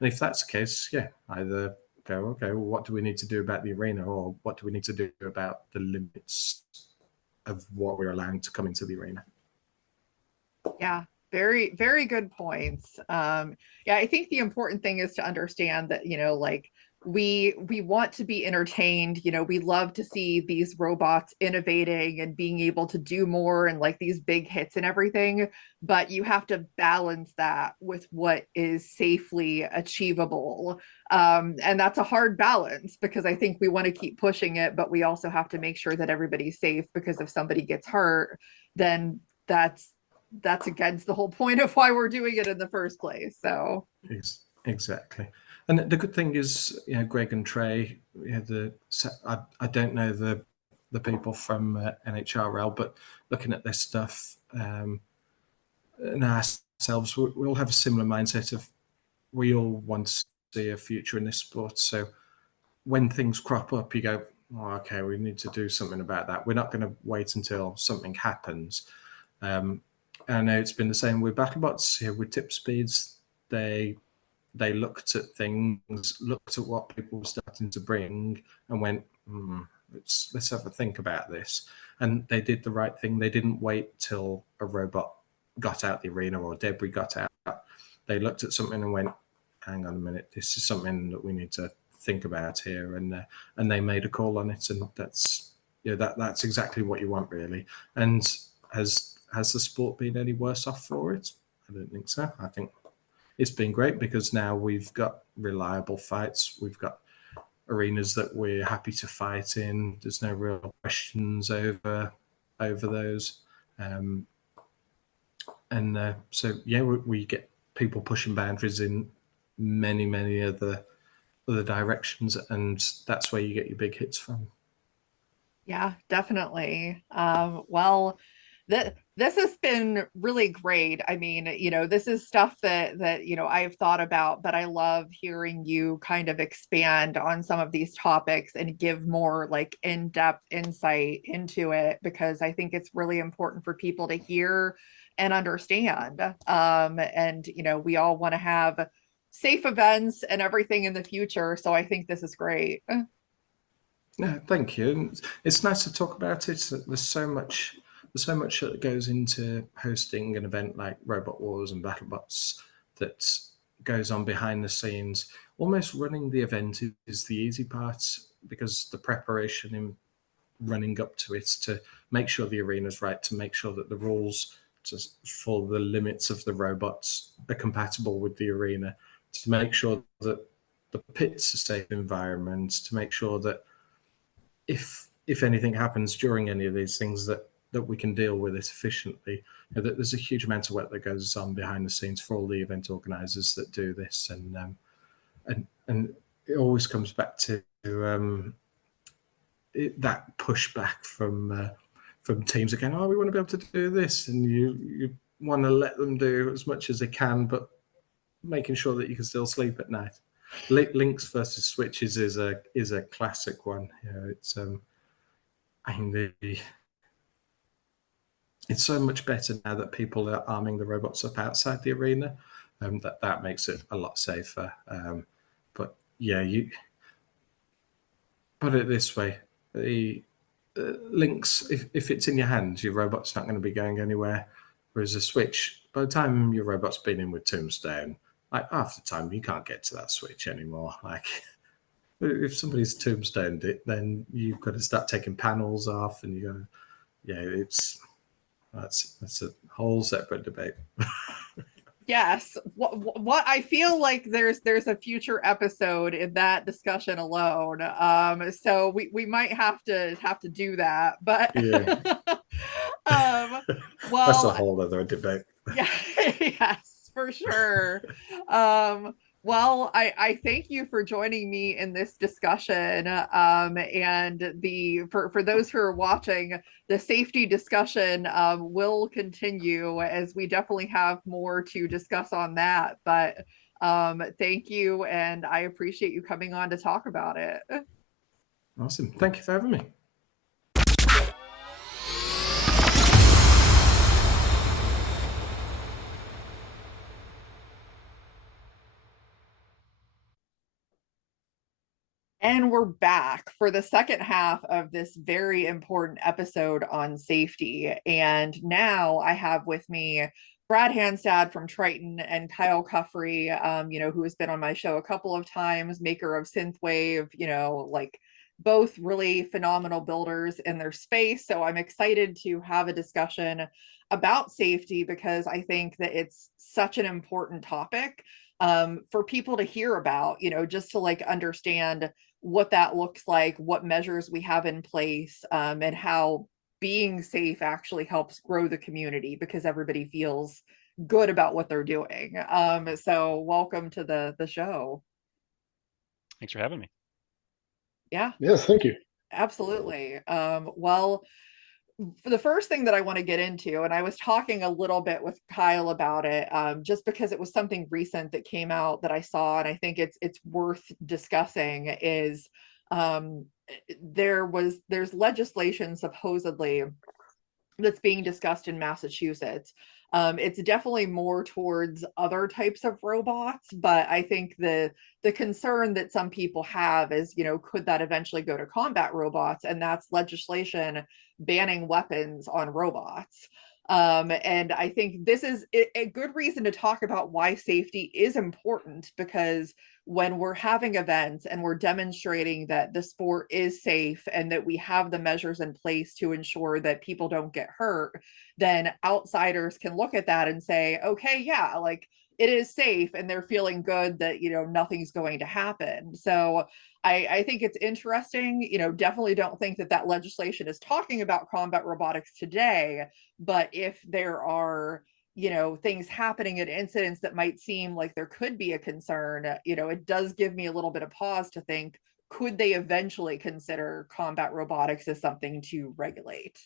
And if that's the case, yeah, either go, okay, well, what do we need to do about the arena, or what do we need to do about the limits of what we're allowing to come into the arena? Yeah, very, very good points. Yeah, I think the important thing is to understand that, like we want to be entertained. We love to see these robots innovating and being able to do more and like these big hits and everything, but you have to balance that with what is safely achievable. And that's a hard balance, because I think we want to keep pushing it, but we also have to make sure that everybody's safe, because if somebody gets hurt, then that's against the whole point of why we're doing it in the first place. So exactly. And the good thing is, Greg and Trey, I don't know the people from NHRL, but looking at this stuff and ourselves, we all have a similar mindset of, we all want to see a future in this sport. So when things crop up, you go, oh, okay, we need to do something about that. We're not going to wait until something happens. I know it's been the same with BattleBots. With tip speeds, they looked at things, looked at what people were starting to bring, and went, let's have a think about this. And they did the right thing. They didn't wait till a robot got out the arena or debris got out. They looked at something and went, hang on a minute, this is something that we need to think about here. And they made a call on it, and that's exactly what you want, really. And has the sport been any worse off for it? I don't think so. I think it's been great, because now we've got reliable fights. We've got arenas that we're happy to fight in. There's no real questions over those. So yeah, we get people pushing boundaries in many other directions, and that's where you get your big hits from. yeah, definitely. Well, this has been really great. I mean, this is stuff that I've thought about, but I love hearing you kind of expand on some of these topics and give more like in-depth insight into it, because I think it's really important for people to hear and understand. And we all want to have safe events and everything in the future. So I think this is great. Yeah, thank you. It's nice to talk about it. There's so much that goes into hosting an event like Robot Wars and BattleBots that goes on behind the scenes. Almost running the event is the easy part, because the preparation running up to it, to make sure the arena's right, to make sure that the rules for the limits of the robots are compatible with the arena, to make sure that the pit's a safe environment, to make sure that if anything happens during any of these things, that we can deal with it efficiently. You know, that there's a huge amount of work that goes on behind the scenes for all the event organizers that do this, and it always comes back to that pushback from teams again. Oh, we want to be able to do this, and you want to let them do as much as they can, but making sure that you can still sleep at night. Links versus switches is a classic one. You know, it's I mean, it's so much better now that people are arming the robots up outside the arena. That makes it a lot safer. But yeah, you put it this way: the links, if it's in your hands, your robot's not going to be going anywhere. Whereas a switch, by the time your robot's been in with Tombstone, like half the time you can't get to that switch anymore. Like if somebody's tombstoned it, then you've got to start taking panels off, and you go, yeah, that's a whole separate debate. Yes, what I feel like there's a future episode in that discussion alone. So we might have to do that, but Yeah. well, That's a whole other debate. Yeah, yes, for sure. Well, I thank you for joining me in this discussion. And for those who are watching, the safety discussion will continue, as we definitely have more to discuss on that. But thank you, and I appreciate you coming on to talk about it. Awesome. Thank you for having me. And we're back for the second half of this very important episode on safety. And now I have with me Brad Hanstad from Triton and Kyle Kuffrey, who has been on my show a couple of times, maker of Synthwave, like both really phenomenal builders in their space. So I'm excited to have a discussion about safety, because I think that it's such an important topic for people to hear about, just to like understand what that looks like, what measures we have in place, and how being safe actually helps grow the community, because everybody feels good about what they're doing. So welcome to the show. Thanks for having me. Yeah. Yes, thank you. Absolutely. Well, for the first thing that I want to get into, and I was talking a little bit with Kyle about it, just because it was something recent that came out that I saw, and I think it's worth discussing, is there's legislation supposedly that's being discussed in Massachusetts. It's definitely more towards other types of robots, but I think the concern that some people have is, could that eventually go to combat robots? And that's legislation banning weapons on robots. And I think this is a good reason to talk about why safety is important, because when we're having events and we're demonstrating that the sport is safe and that we have the measures in place to ensure that people don't get hurt, then outsiders can look at that and say, okay, yeah, like it is safe, and they're feeling good that, nothing's going to happen. So I think it's interesting, definitely don't think that legislation is talking about combat robotics today, but if there are, things happening at incidents that might seem like there could be a concern, it does give me a little bit of pause to think, could they eventually consider combat robotics as something to regulate?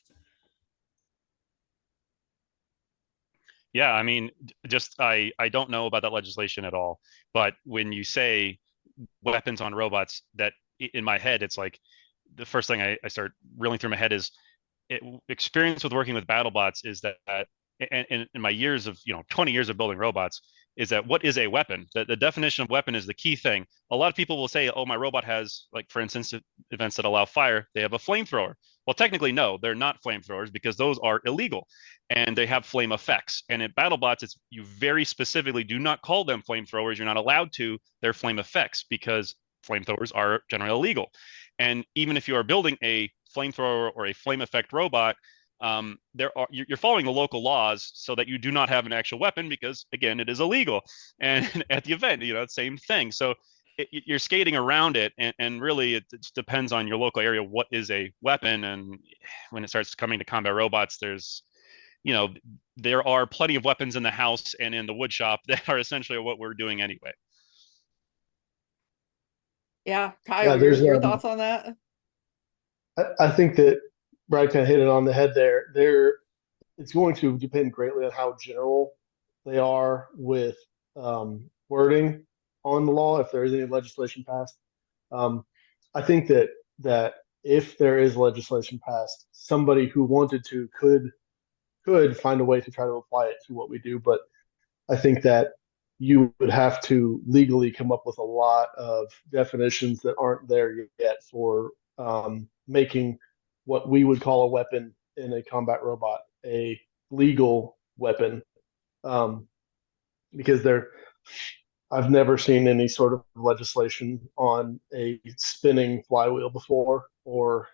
Yeah, I mean, just I don't know about that legislation at all. But when you say weapons on robots, that in my head, it's like the first thing I start reeling through my head is experience with working with BattleBots is that and in my years of 20 years of building robots, is that what is a weapon? The definition of weapon is the key thing. A lot of people will say, oh, my robot has, like, for instance, events that allow fire, they have a flamethrower. Well, technically, no, they're not flamethrowers, because those are illegal, and they have flame effects. And in BattleBots, it's, you very specifically do not call them flamethrowers. You're not allowed to. They're flame effects, because flamethrowers are generally illegal. And even if you are building a flamethrower or a flame effect robot, you're following the local laws so that you do not have an actual weapon, because again, it is illegal. And at the event, same thing. So you're skating around it, and really it just depends on your local area what is a weapon. And when it starts coming to combat robots, there are plenty of weapons in the house and in the wood shop that are essentially what we're doing anyway. Yeah, Kyle, Yeah, there's your thoughts on that? I think that Brad kind of hit it on the head there. It's going to depend greatly on how general they are with wording on the law, if there is any legislation passed. I think that if there is legislation passed, somebody who wanted to could find a way to try to apply it to what we do. But I think that you would have to legally come up with a lot of definitions that aren't there yet for making what we would call a weapon in a combat robot a legal weapon, because I've never seen any sort of legislation on a spinning flywheel before, or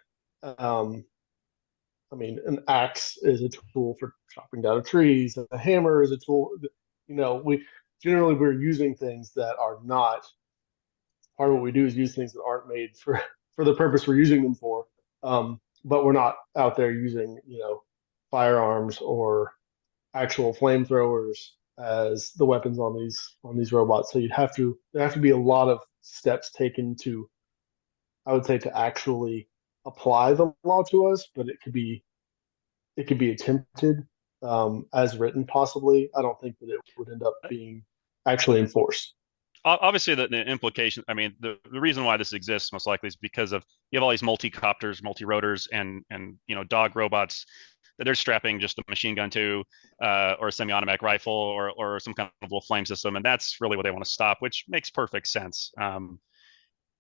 I mean, an axe is a tool for chopping down trees. A hammer is a tool. We're using things that are not part of what we do is use things that aren't made for the purpose we're using them for. But we're not out there using, firearms or actual flamethrowers as the weapons on these robots. So there have to be a lot of steps taken to, I would say, to actually apply the law to us, but it could be attempted as written, possibly. I don't think that it would end up being actually enforced. Obviously, the implication, I mean, the reason why this exists most likely is because of, you have all these multi-copters, multi-rotors, and dog robots that they're strapping just a machine gun to, or a semi-automatic rifle, or some kind of little flame system, and that's really what they want to stop, which makes perfect sense.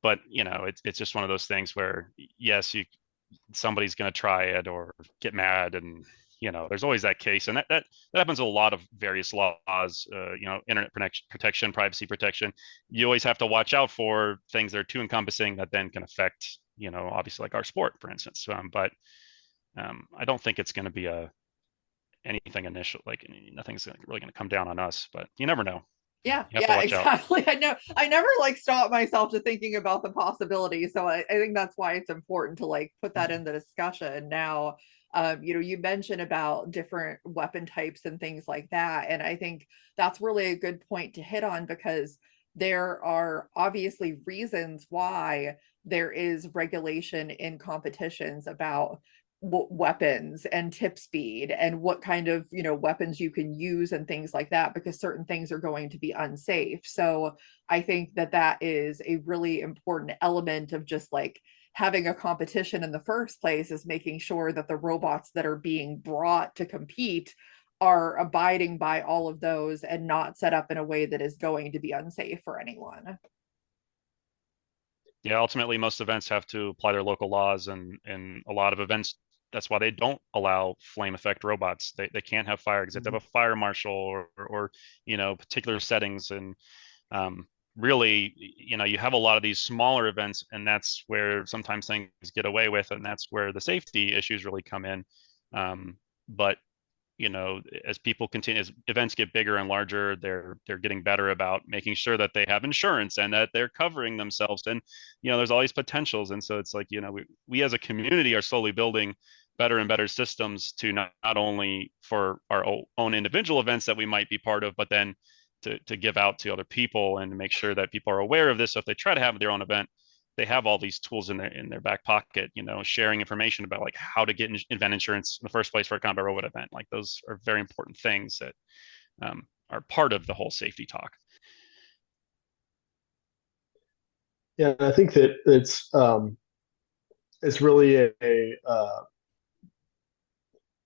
But it's just one of those things where, yes, somebody's going to try it or get mad, and there's always that case, and that happens with a lot of various laws. Internet protection, privacy protection. You always have to watch out for things that are too encompassing that then can affect, obviously, like our sport, for instance. But I don't think it's going to be anything initial. Like, nothing's really going to come down on us, but you never know. Yeah, You have to watch exactly. I never stop myself to thinking about the possibility. So I think that's why it's important to put that in the discussion. Now, you mentioned about different weapon types and things like that. And I think that's really a good point to hit on, because there are obviously reasons why there is regulation in competitions about weapons and tip speed and what kind of weapons you can use and things like that, because certain things are going to be unsafe. So I think that is a really important element of just having a competition in the first place, is making sure that the robots that are being brought to compete are abiding by all of those and not set up in a way that is going to be unsafe for anyone. Yeah, ultimately, most events have to apply their local laws, and a lot of events, that's why they don't allow flame effect robots. They can't have fire because they have to have a fire marshal or particular settings. And really, you have a lot of these smaller events, and that's where sometimes things get away with, and that's where the safety issues really come in. But as people continue, as events get bigger and larger, they're getting better about making sure that they have insurance and that they're covering themselves. And there's all these potentials, and so it's like we as a community are slowly building better and better systems to not only for our own individual events that we might be part of, but then to give out to other people and to make sure that people are aware of this. So if they try to have their own event, they have all these tools in their back pocket, sharing information about how to get event insurance in the first place for a combat robot event. Like, those are very important things that are part of the whole safety talk. Yeah, I think that it's really a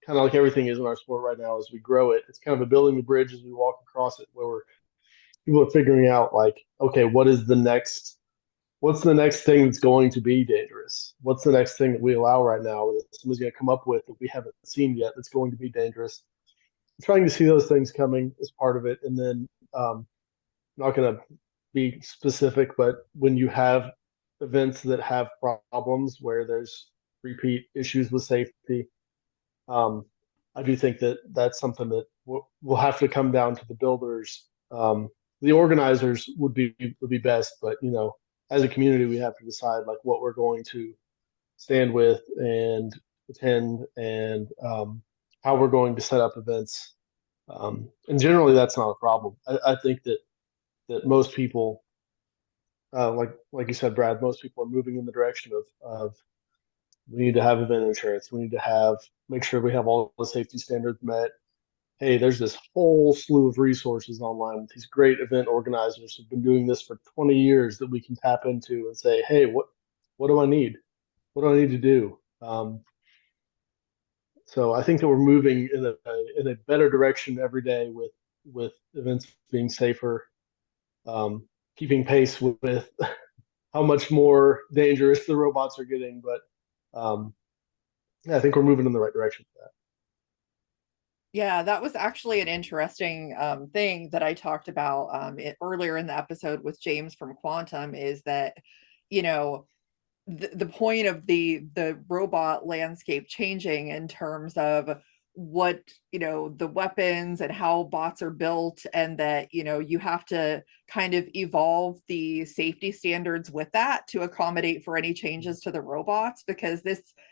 kind of like everything is in our sport right now. As we grow it, it's kind of a building the bridge as we walk across it, where people are figuring out, okay, what's the next thing that's going to be dangerous? What's the next thing that we allow right now that somebody's going to come up with that we haven't seen yet that's going to be dangerous? I'm trying to see those things coming as part of it. And then I'm not going to be specific, but when you have events that have problems where there's repeat issues with safety. I do think that that's something that will have to come down to the builders. The organizers would be best, but as a community, we have to decide like what we're going to stand with and attend, and how we're going to set up events. And generally, that's not a problem. I think that most people, like you said, Brad, most people are moving in the direction of we need to have event insurance. We need to make sure we have all the safety standards met. Hey, there's this whole slew of resources online with these great event organizers who've been doing this for 20 years that we can tap into and say, hey, what do I need? What do I need to do? So I think that we're moving in a better direction every day with events being safer, keeping pace with how much more dangerous the robots are getting. But yeah, I think we're moving in the right direction for that. Yeah, that was actually an interesting thing that I talked about earlier in the episode with James from Quantum, is that, you know, the point of the robot landscape changing in terms of what, the weapons and how bots are built, and that, you have to kind of evolve the safety standards with that to accommodate for any changes to the robots, because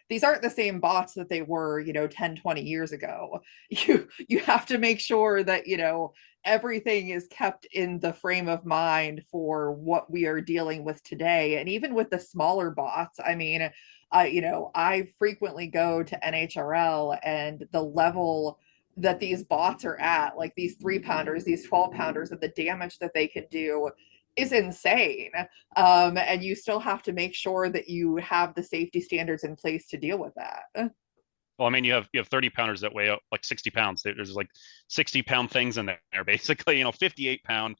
these aren't the same bots that they were 10, 20 years ago. You have to make sure that everything is kept in the frame of mind for what we are dealing with today. And even with the smaller bots, I mean, I frequently go to NHRL, and the level that these bots are at, like these 3-pounders, these 12-pounders, and the damage that they can do is insane. And you still have to make sure that you have the safety standards in place to deal with that. Well, I mean, you have 30-pounders that weigh up like 60 pounds. There's like 60-pound things in there, basically. 58-pound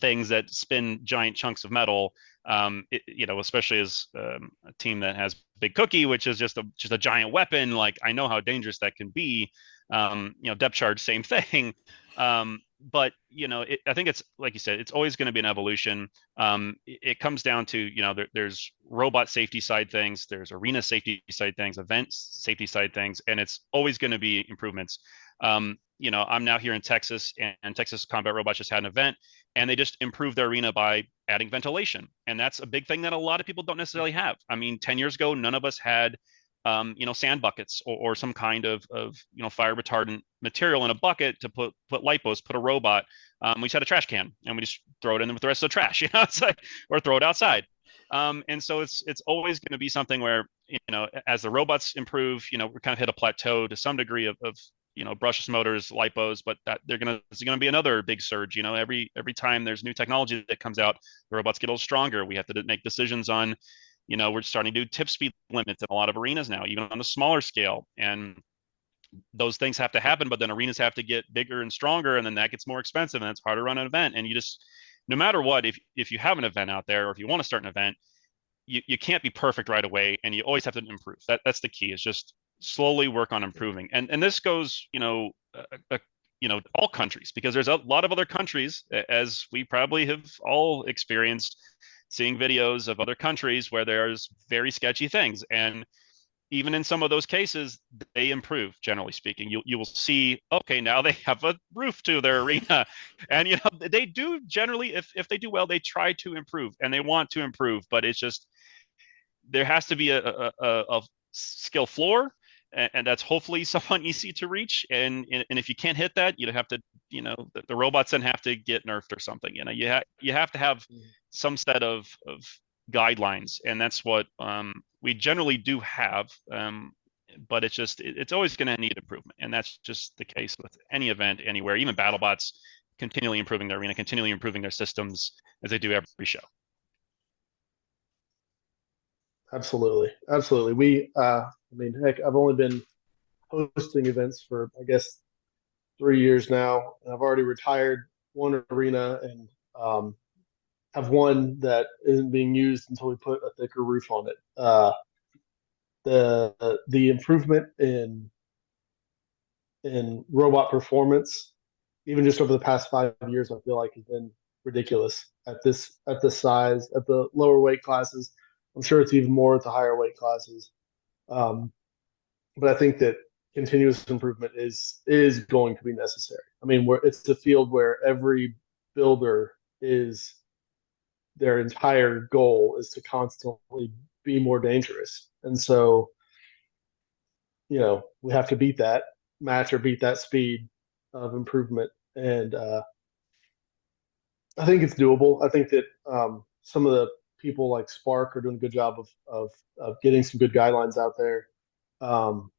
things that spin giant chunks of metal. Especially as a team that has Big Cookie, which is just a giant weapon. Like, I know how dangerous that can be. Depth charge, same thing. But I think it's like you said, it's always going to be an evolution. It comes down to there's robot safety side things, there's arena safety side things, events safety side things, and it's always going to be improvements. I'm now here in Texas, and Texas Combat Robots just had an event, and they just improved their arena by adding ventilation, and that's a big thing that a lot of people don't necessarily have. I mean, 10 years ago, none of us had sand buckets or some kind of fire retardant material in a bucket to put lipos, put a robot. We just had a trash can, and we just throw it in with the rest of the trash, it's like, or throw it outside. And so it's always going to be something where, as the robots improve, we're kind of hit a plateau to some degree of brushless motors, lipos, but that there's going to be another big surge. Every time there's new technology that comes out, the robots get a little stronger. We have to make decisions on, we're starting to do tip speed limits in a lot of arenas now, even on the smaller scale. And those things have to happen, but then arenas have to get bigger and stronger, and then that gets more expensive, and it's harder to run an event. And you just, no matter what, if you have an event out there, or if you want to start an event, you can't be perfect right away, and you always have to improve. That's the key, is just slowly work on improving. And this goes, all countries, because there's a lot of other countries, as we probably have all experienced, seeing videos of other countries where there's very sketchy things. And even in some of those cases, they improve, generally speaking. You will see, okay, now they have a roof to their arena. And, they do generally, if they do well, they try to improve, and they want to improve. But it's just, there has to be a skill floor, and that's hopefully somewhat easy to reach. And if you can't hit that, you have to, the robots then have to get nerfed or something. You have to have some set of guidelines, and that's what we generally do have. But it's always going to need improvement, and that's just the case with any event anywhere. Even BattleBots continually improving their arena, continually improving their systems, as they do every show. Absolutely. Heck, I've only been hosting events for, I guess, 3 years now, and I've already retired one arena, and have one that isn't being used until we put a thicker roof on it. The improvement in robot performance, even just over the past 5 years, I feel like has been ridiculous at this size, at the lower weight classes. I'm sure it's even more at the higher weight classes. But I think that continuous improvement is going to be necessary. I mean, it's a field where every builder is their entire goal is to constantly be more dangerous, and so we have to beat that match or beat that speed of improvement, and I think it's doable. I think that some of the people like Spark are doing a good job of getting some good guidelines out there. Um,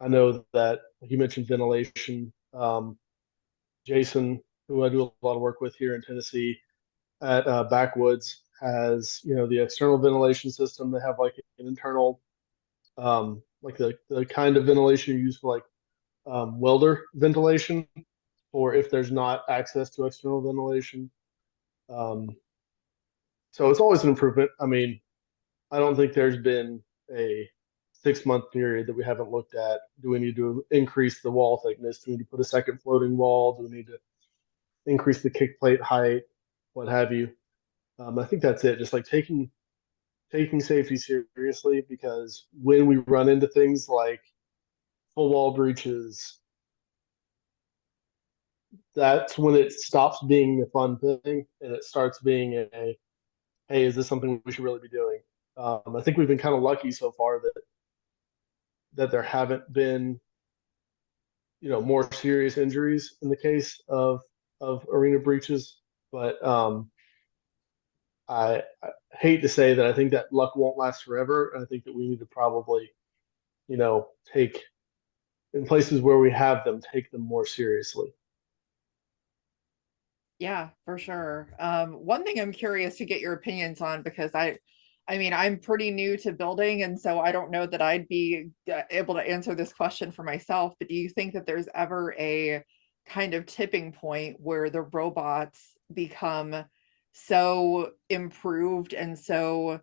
I know that you mentioned ventilation. Jason, who I do a lot of work with here in Tennessee at Backwoods, has the external ventilation system. They have like an internal, like the kind of ventilation you use for like welder ventilation, or if there's not access to external ventilation. Um, so it's always an improvement. I mean, I don't think there's been a 6-month period that we haven't looked at. Do we need to increase the wall thickness? Do we need to put a second floating wall? Do we need to increase the kick plate height? What have you? I think that's it. Just like taking safety seriously, because when we run into things like full wall breaches, that's when it stops being a fun thing and it starts being a, hey, is this something we should really be doing? I think we've been kind of lucky so far that there haven't been more serious injuries in the case of arena breaches, but I hate to say that I think that luck won't last forever. I think that we need to probably take, in places where we have them, take them more seriously. Yeah, for sure. One thing I'm curious to get your opinions on, because I mean, I'm pretty new to building, and so I don't know that I'd be able to answer this question for myself, but do you think that there's ever a kind of tipping point where the robots become so improved and so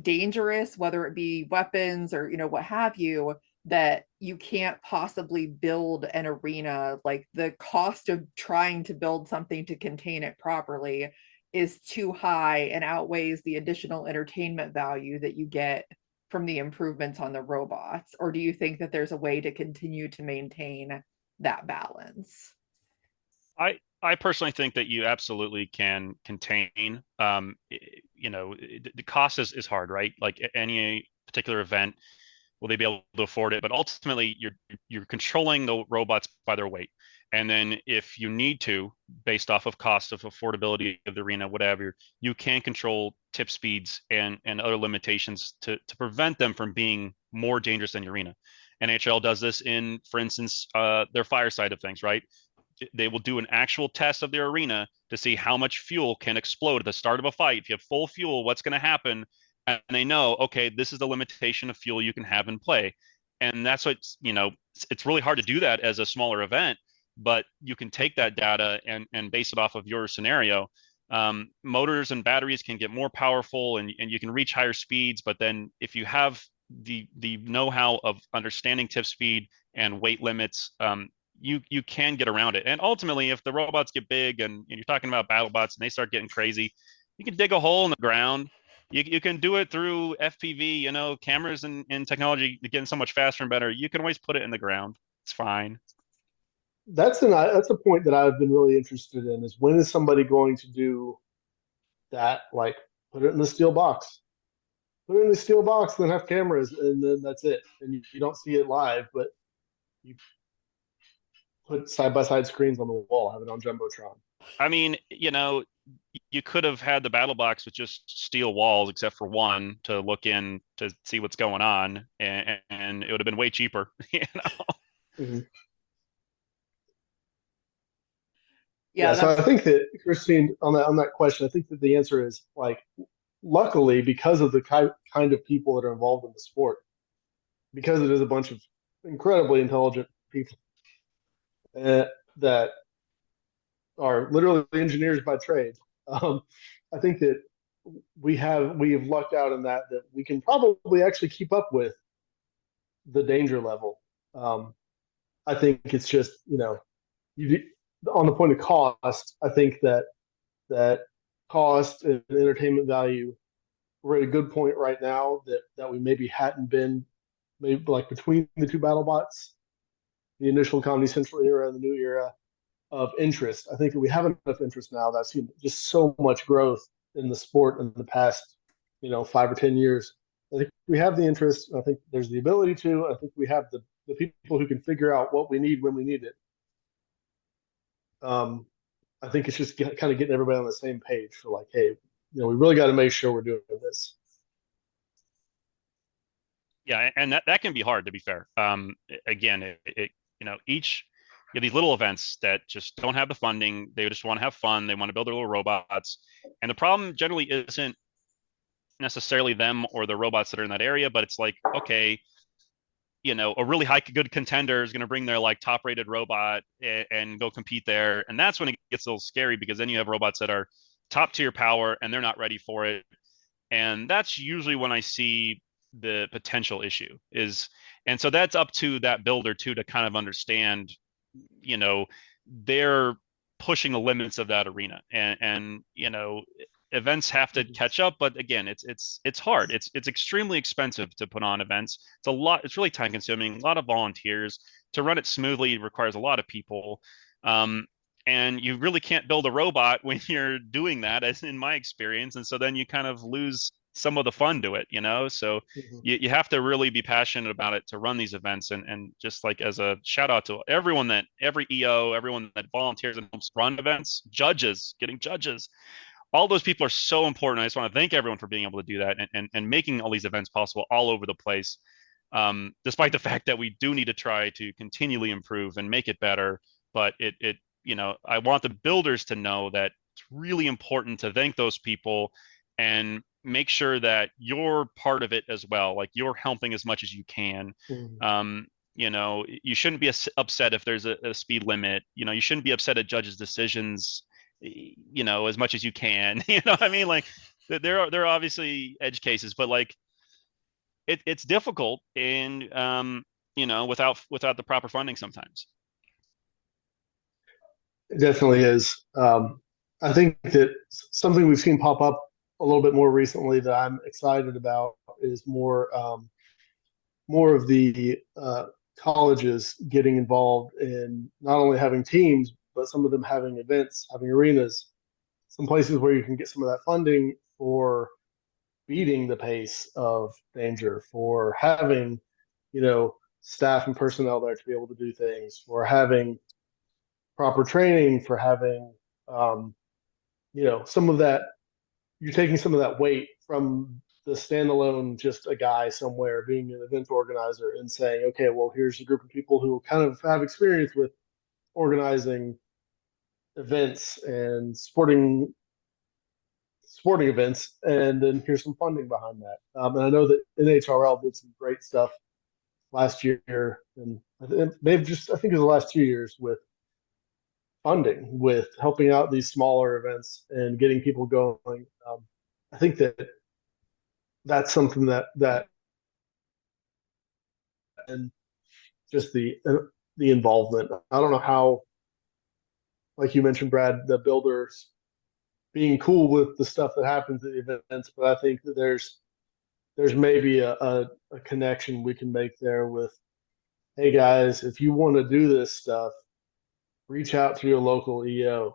dangerous, whether it be weapons or what have you, that you can't possibly build an arena? Like, the cost of trying to build something to contain it properly is too high and outweighs the additional entertainment value that you get from the improvements on the robots? Or do you think that there's a way to continue to maintain that balance? I personally think that you absolutely can contain. The cost is hard, right? Like any particular event, will they be able to afford it? But ultimately, you're controlling the robots by their weight, and then if you need to, based off of cost of affordability of the arena, whatever, you can control tip speeds and other limitations to prevent them from being more dangerous than your arena. NHL does this in, for instance, their fire side of things, right? They will do an actual test of their arena to see how much fuel can explode at the start of a fight. If you have full fuel, what's going to happen? And they know, okay, this is the limitation of fuel you can have in play. And that's what, it's really hard to do that as a smaller event, but you can take that data and base it off of your scenario. Motors and batteries can get more powerful and you can reach higher speeds. But then if you have the know-how of understanding tip speed and weight limits, you can get around it. And ultimately, if the robots get big and you're talking about battle bots and they start getting crazy, you can dig a hole in the ground. You can do it through FPV, cameras and technology getting so much faster and better. You can always put it in the ground. It's fine. That's a point that I've been really interested in, is when is somebody going to do that? Like, put it in the steel box. Put it in the steel box, then have cameras, and then that's it. And you don't see it live, but you put side-by-side screens on the wall, have it on Jumbotron. I mean, you could have had the battle box with just steel walls, except for one, to look in to see what's going on, and it would have been way cheaper. Mm-hmm. Yeah, So I think that, Christine, on that question, I think that the answer is, like, luckily, because of the kind of people that are involved in the sport, because it is a bunch of incredibly intelligent people that are literally engineers by trade. I think that we have lucked out in that we can probably actually keep up with the danger level. I think it's just on the point of cost. I think that cost and entertainment value, we're at a good point right now that we maybe hadn't been maybe like between the two battle bots, the initial Comedy Central era and the new era of interest. I think that we have enough interest now that's just so much growth in the sport in the past, 5 or 10 years. I think we have the interest. I think there's the ability to. I think we have the people who can figure out what we need when we need it. I think it's just kind of getting everybody on the same page for like, hey, we really got to make sure we're doing this. Yeah, and that can be hard, to be fair. Again, each these little events that just don't have the funding. They just want to have fun. They want to build their little robots, and the problem generally isn't necessarily them or the robots that are in that area, but it's like, okay, a really good contender is going to bring their like top rated robot and go compete there, and that's when it gets a little scary, because then you have robots that are top tier power and they're not ready for it, and that's usually when I see the potential issue is. And so that's up to that builder too to kind of understand, they're pushing the limits of that arena, and events have to catch up. But again, it's hard. It's extremely expensive to put on events. It's a lot. It's really time consuming. A lot of volunteers to run it smoothly requires a lot of people. And you really can't build a robot when you're doing that, as in my experience. And so then you kind of lose some of the fun to it, so you have to really be passionate about it to run these events. And just like as a shout out to every EO, everyone that volunteers and helps run events, getting judges, all those people are so important. I just want to thank everyone for being able to do that and making all these events possible all over the place. Despite the fact that we do need to try to continually improve and make it better, but I want the builders to know that it's really important to thank those people and make sure that you're part of it as well. Like, you're helping as much as you can. You shouldn't be upset if there's a speed limit. You shouldn't be upset at judges' decisions, as much as you can. What I mean? Like, there are obviously edge cases, but like it's difficult, and without the proper funding sometimes. It definitely is. I think that something we've seen pop up a little bit more recently that I'm excited about is more of the colleges getting involved in not only having teams, but some of them having events, having arenas, some places where you can get some of that funding for beating the pace of danger, for having, staff and personnel there to be able to do things, for having proper training, for having, some of that. You're taking some of that weight from the standalone, just a guy somewhere being an event organizer, and saying, okay, well, here's a group of people who kind of have experience with organizing events and sporting events, and then here's some funding behind that. And I know that NHRL did some great stuff last year, and they've I think it was the last 2 years, with funding, with helping out these smaller events and getting people going. I think that's something that and just the involvement. I don't know how, like you mentioned, Brad, the builders being cool with the stuff that happens at the events, but I think that there's maybe a connection we can make there with, hey guys, if you want to do this stuff, reach out to your local EO,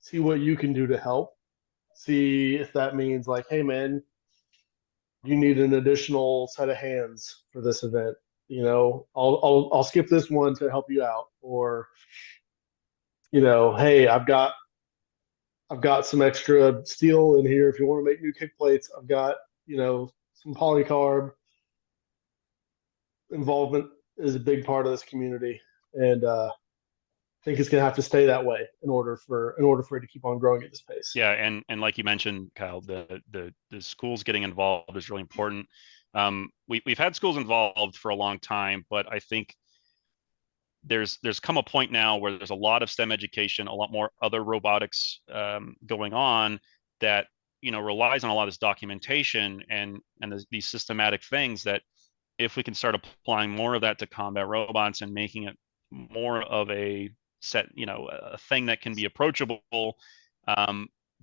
see what you can do to help, see if that means like, hey man, you need an additional set of hands for this event. I'll skip this one to help you out, or hey, I've got some extra steel in here if you want to make new kick plates. I've got some polycarb. Involvement is a big part of this community, and I think it's going to have to stay that way in order for it to keep on growing at this pace. Yeah, and like you mentioned, Kyle, the schools getting involved is really important. We've had schools involved for a long time, but I think there's come a point now where there's a lot of STEM education, a lot more other robotics going on, that relies on a lot of this documentation and these systematic things, that if we can start applying more of that to combat robots and making it more of a set, a thing that can be approachable,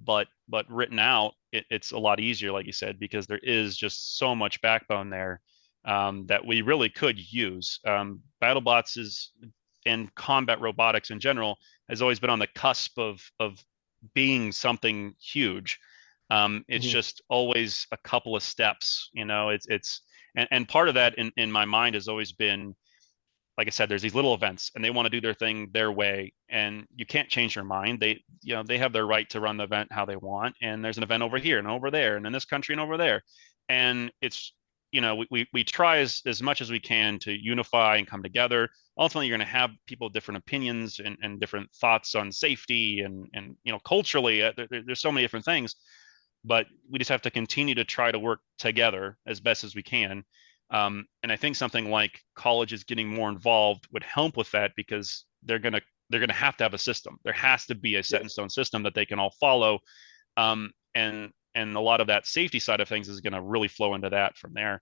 but written out, it's a lot easier, like you said, because there is just so much backbone there. that we really could use. BattleBots is, and combat robotics in general, has always been on the cusp of being something huge. It's just always a couple of steps, you know. And part of that in my mind has always been, like I said, there's these little events and they want to do their thing their way, and you can't change their mind. They have their right to run the event how they want, and there's an event over here and over there and in this country and over there. And it's, we try as much as we can to unify and come together. Ultimately, you're going to have people with different opinions and different thoughts on safety and culturally, there's so many different things, but we just have to continue to try to work together as best as we can. And I think something like colleges getting more involved would help with that, because they're gonna have to have a system. There has to be a set in stone system that they can all follow. And a lot of that safety side of things is going to really flow into that from there.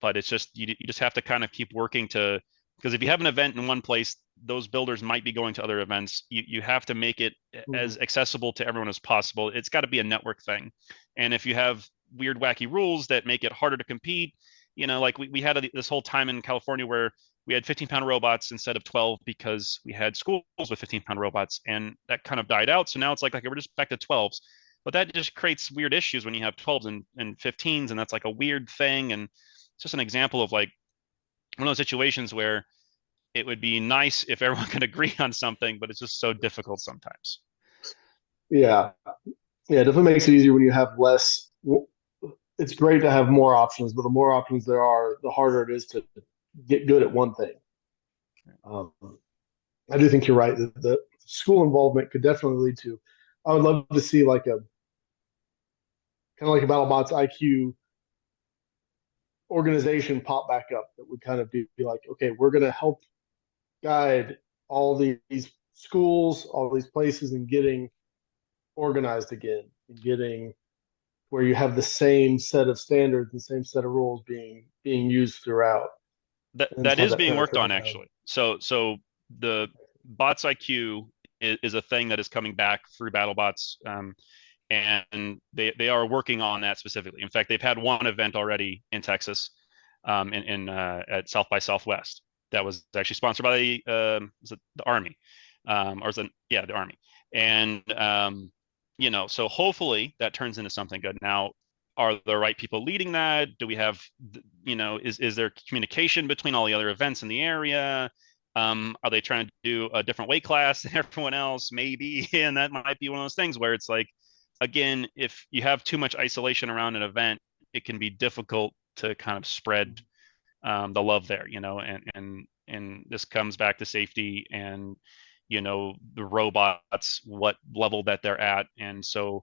But it's just, you just have to kind of keep working to, because if you have an event in one place, those builders might be going to other events. You have to make it as accessible to everyone as possible. It's got to be a network thing. And if you have weird, wacky rules that make it harder to compete, like we had this whole time in California where we had 15-pound robots instead of 12 because we had schools with 15-pound robots, and that kind of died out. So now it's like we're just back to 12s. But that just creates weird issues when you have 12s and 15s, and that's like a weird thing. And it's just an example of like one of those situations where it would be nice if everyone could agree on something, but it's just so difficult sometimes. Yeah, it definitely makes it easier when you have less. It's great to have more options, but the more options there are, the harder it is to get good at one thing. I do think you're right. The school involvement could definitely lead to. I would love to see like a kind of like a BattleBots IQ organization pop back up that would kind of be like, okay, we're going to help guide all these schools, all these places, and getting organized again, and getting where you have the same set of standards and same set of rules being used throughout. That is being worked on, actually. So the bots IQ is a thing that is coming back through BattleBots, and they are working on that specifically. In fact, they've had one event already in Texas, at South by Southwest, that was actually sponsored by the Army, the Army, and so hopefully that turns into something good. Now, are the right people leading that? Do we have, is there communication between all the other events in the area? Are they trying to do a different weight class than everyone else? Maybe. And that might be one of those things where it's like, again, if you have too much isolation around an event, it can be difficult to kind of spread the love there, and this comes back to safety and, the robots, what level that they're at. And so,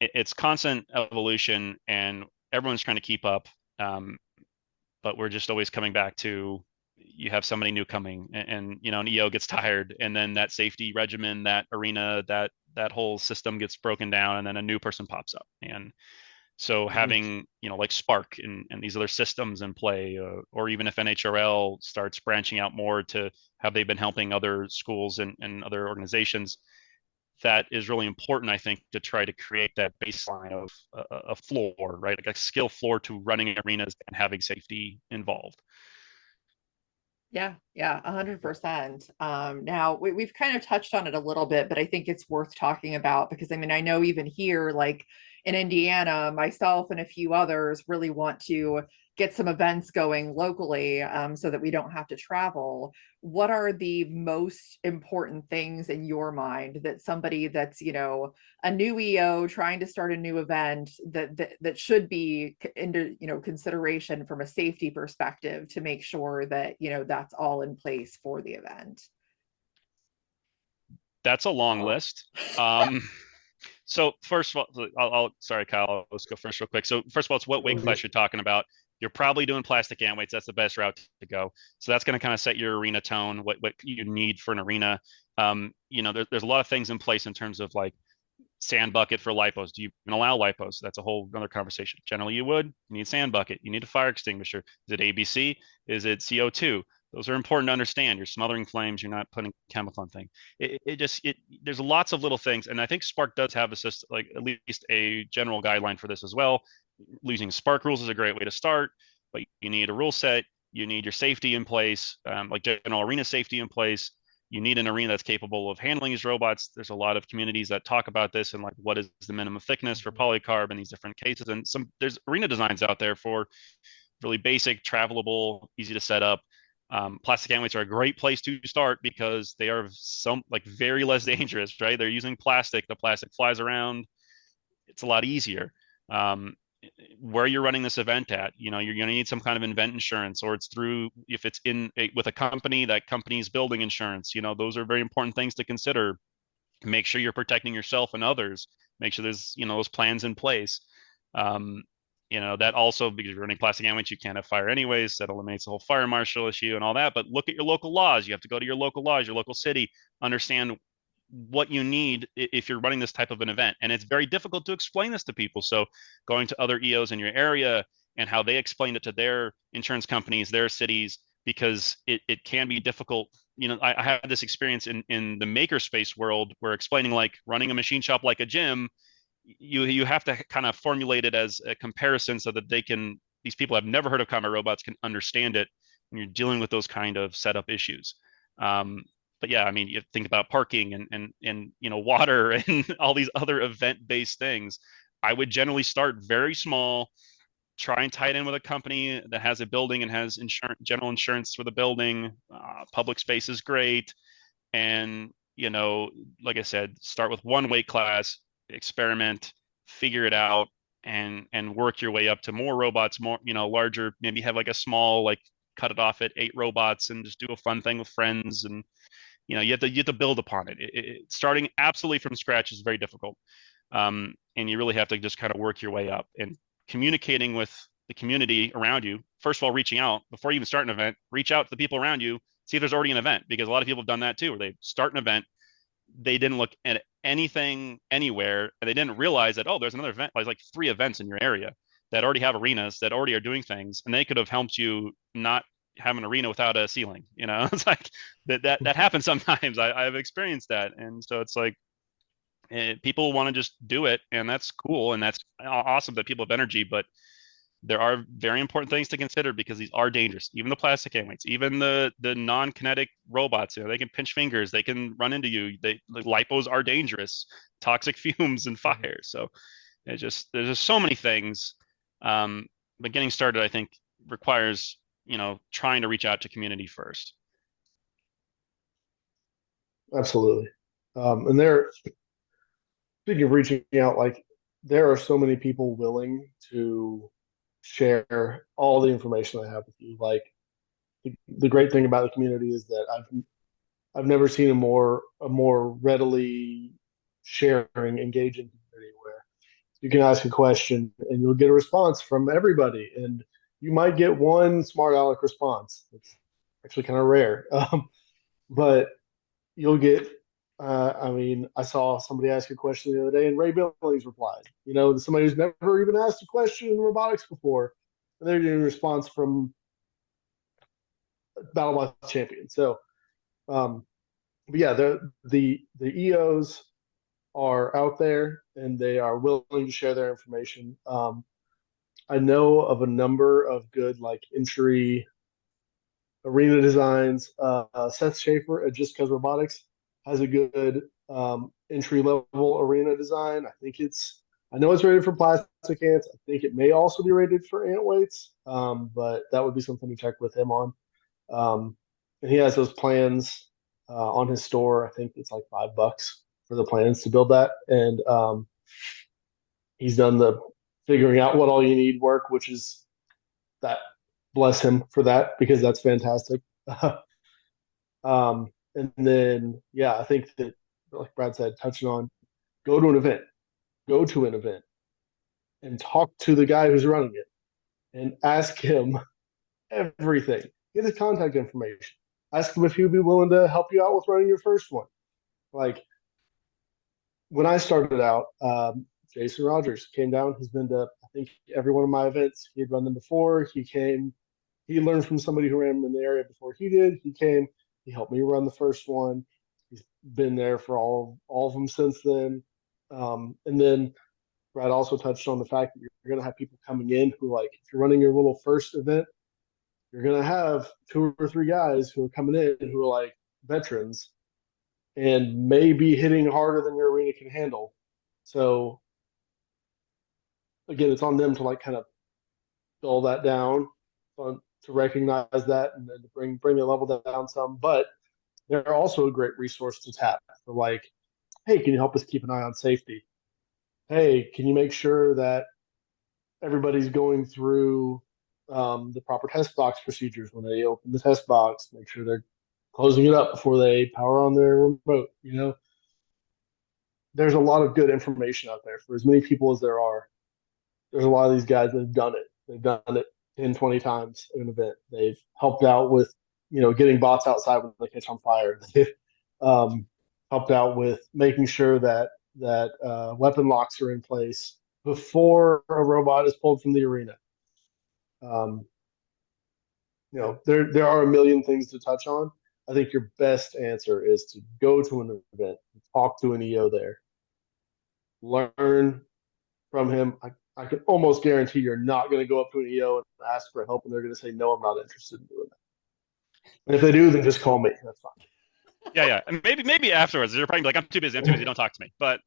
it's constant evolution and everyone's trying to keep up. But we're just always coming back to, you have somebody new coming and an EO gets tired, and then that safety regimen, that arena, that whole system gets broken down, and then a new person pops up. And so having, like Spark and these other systems in play, or even if NHRL starts branching out more to have they been helping other schools and other organizations, that is really important, I think, to try to create that baseline of a floor, right? Like a skill floor to running arenas and having safety involved. Yeah, 100%. Now we've kind of touched on it a little bit, but I think it's worth talking about because I know even here, like in Indiana, myself and a few others really want to get some events going locally, so that we don't have to travel. What are the most important things in your mind that somebody that's, a new EO trying to start a new event that should be into, consideration from a safety perspective to make sure that, that's all in place for the event? That's a long list. So first of all, sorry, Kyle, let's go first real quick. So first of all, it's what weight class you're talking about. You're probably doing plastic ant weights. That's the best route to go. So that's going to kind of set your arena tone, what you need for an arena. There's a lot of things in place in terms of like sand bucket for lipos. Do you even allow lipos? That's a whole other conversation. Generally, you would. You need sand bucket. You need a fire extinguisher. Is it ABC? Is it CO2? Those are important to understand. You're smothering flames. You're not putting chemical on thing. There's lots of little things, and I think Spark does have a system, like at least a general guideline for this as well. Using Spark rules is a great way to start, but you need a rule set. You need your safety in place, like general arena safety in place. You need an arena that's capable of handling these robots. There's a lot of communities that talk about this and like what is the minimum thickness for polycarb in these different cases. And there's arena designs out there for really basic, travelable, easy to set up. Plastic gametes are a great place to start because they are very less dangerous, right? They're using plastic. The plastic flies around. It's a lot easier. Um, where you're running this event at, you're going to need some kind of event insurance, or it's through, if it's with a company, that company's building insurance. Those are very important things to consider. Make sure you're protecting yourself and others. Make sure there's those plans in place. That also, because you're running plastic gametes, you can't have fire anyways. That eliminates the whole fire marshal issue and all that. But look at your local laws. You have to go to your local laws, your local city, understand what you need if you're running this type of an event. And it's very difficult to explain this to people. So going to other EOs in your area and how they explain it to their insurance companies, their cities, because it can be difficult. I had this experience in the makerspace world where explaining like running a machine shop like a gym, you have to kind of formulate it as a comparison so that these people have never heard of combat robots can understand it when you're dealing with those kind of setup issues. But yeah, I mean, you think about parking and water and all these other event-based things. I would generally start very small, try and tie it in with a company that has a building and has general insurance for the building. Public space is great, and like I said, start with one weight class, experiment, figure it out, and work your way up to more robots, more larger. Maybe have like a small, like cut it off at 8 robots and just do a fun thing with friends. And you have to build upon it. Starting absolutely from scratch is very difficult, and you really have to just kind of work your way up and communicating with the community around you. First of all, reaching out before you even start an event. Reach out to the people around you, see if there's already an event, because a lot of people have done that too, where they start an event, they didn't look at anything anywhere, and they didn't realize that, oh, there's another event, like 3 events in your area that already have arenas, that already are doing things, and they could have helped you not have an arena without a ceiling. It's like that happens sometimes. I've experienced that, and so it's like people want to just do it, and that's cool, and that's awesome that people have energy, but there are very important things to consider because these are dangerous. Even the plastic gametes, even the non-kinetic robots, they can pinch fingers, they can run into you. The lipos are dangerous, toxic fumes and fire. So there's just so many things. But getting started, I think, requires trying to reach out to community first. Absolutely. And speaking of reaching out, like there are so many people willing to share all the information I have with you. Like the great thing about the community is that I've never seen a more readily sharing, engaging community where you can ask a question and you'll get a response from everybody, and you might get one smart aleck response. It's actually kind of rare, but you'll get. I mean, I saw somebody ask a question the other day, and Ray Billings replied. Somebody who's never even asked a question in robotics before, and they're getting a response from BattleBots champion. So, but yeah, the EOs are out there and they are willing to share their information. I know of a number of good like entry arena designs. Seth Schaefer at Just Cause Robotics has a good entry level arena design. I know it's rated for plastic ants. I think it may also be rated for ant weights, but that would be something to check with him on. And he has those plans on his store. I think it's like $5 for the plans to build that, and he's done the figuring out what all you need work, which is that. Bless him for that, because that's fantastic. And then yeah, I think that, like Brad said, touching on, go to an event and talk to the guy who's running it and ask him everything. Get his contact information. Ask him if he'd be willing to help you out with running your first one. Like when I started out, Jason Rogers came down. He's been to, I think, every one of my events. He had run them before. He learned from somebody who ran them in the area before he did. He came. He helped me run the first one. He's been there for all of them since then. And then Brad also touched on the fact that you're going to have people coming in who, like, if you're running your little first event, you're going to have 2 or 3 guys who are coming in who are like veterans and may be hitting harder than your arena can handle. So again, it's on them to like kind of dull that down, to recognize that, and then to bring the level down some. But they're also a great resource to tap for, like, hey, can you help us keep an eye on safety? Hey, can you make sure that everybody's going through the proper test box procedures when they open the test box? Make sure they're closing it up before they power on their remote. There's a lot of good information out there for as many people as there are. There's a lot of these guys that have done it. They've done it 10, 20 times in an event. They've helped out with, getting bots outside when they catch on fire. They've helped out with making sure that weapon locks are in place before a robot is pulled from the arena. There are a million things to touch on. I think your best answer is to go to an event, talk to an EO there, learn from him. I can almost guarantee you're not going to go up to an EO and ask for help, and they're going to say, no, I'm not interested in doing that. And if they do, then just call me. That's fine. Yeah. And maybe afterwards, they're probably like, I'm too busy, don't talk to me. But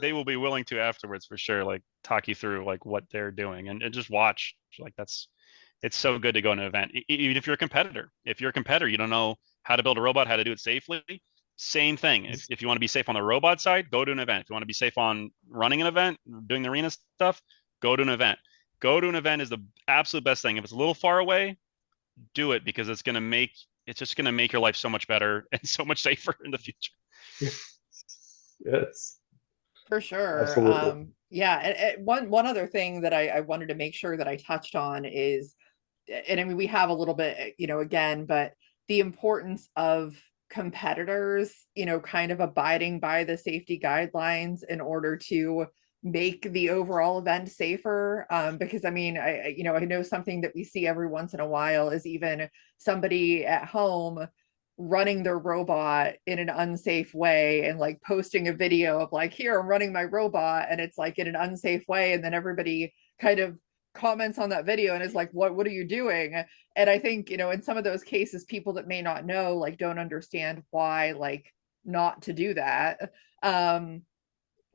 they will be willing to afterwards for sure, like talk you through like what they're doing and just watch. Like it's so good to go to an event. Even if you're a competitor, you don't know how to build a robot, how to do it safely. Same thing. If you want to be safe on the robot side, go to an event. If you want to be safe on running an event, doing the arena stuff, go to an event. Go to an event is the absolute best thing. If it's a little far away, do it, because it's just going to make your life so much better and so much safer in the future. Yes. For sure. Absolutely. Yeah. And one other thing that I wanted to make sure that I touched on is, and I mean, we have a little bit, again, but the importance of competitors, kind of abiding by the safety guidelines in order to make the overall event safer. Because I mean, I know something that we see every once in a while is even somebody at home running their robot in an unsafe way and like posting a video of like, here, I'm running my robot, and it's like in an unsafe way, and then everybody kind of comments on that video and is like, what are you doing? And I think, in some of those cases, people that may not know, like, don't understand why, like, not to do that.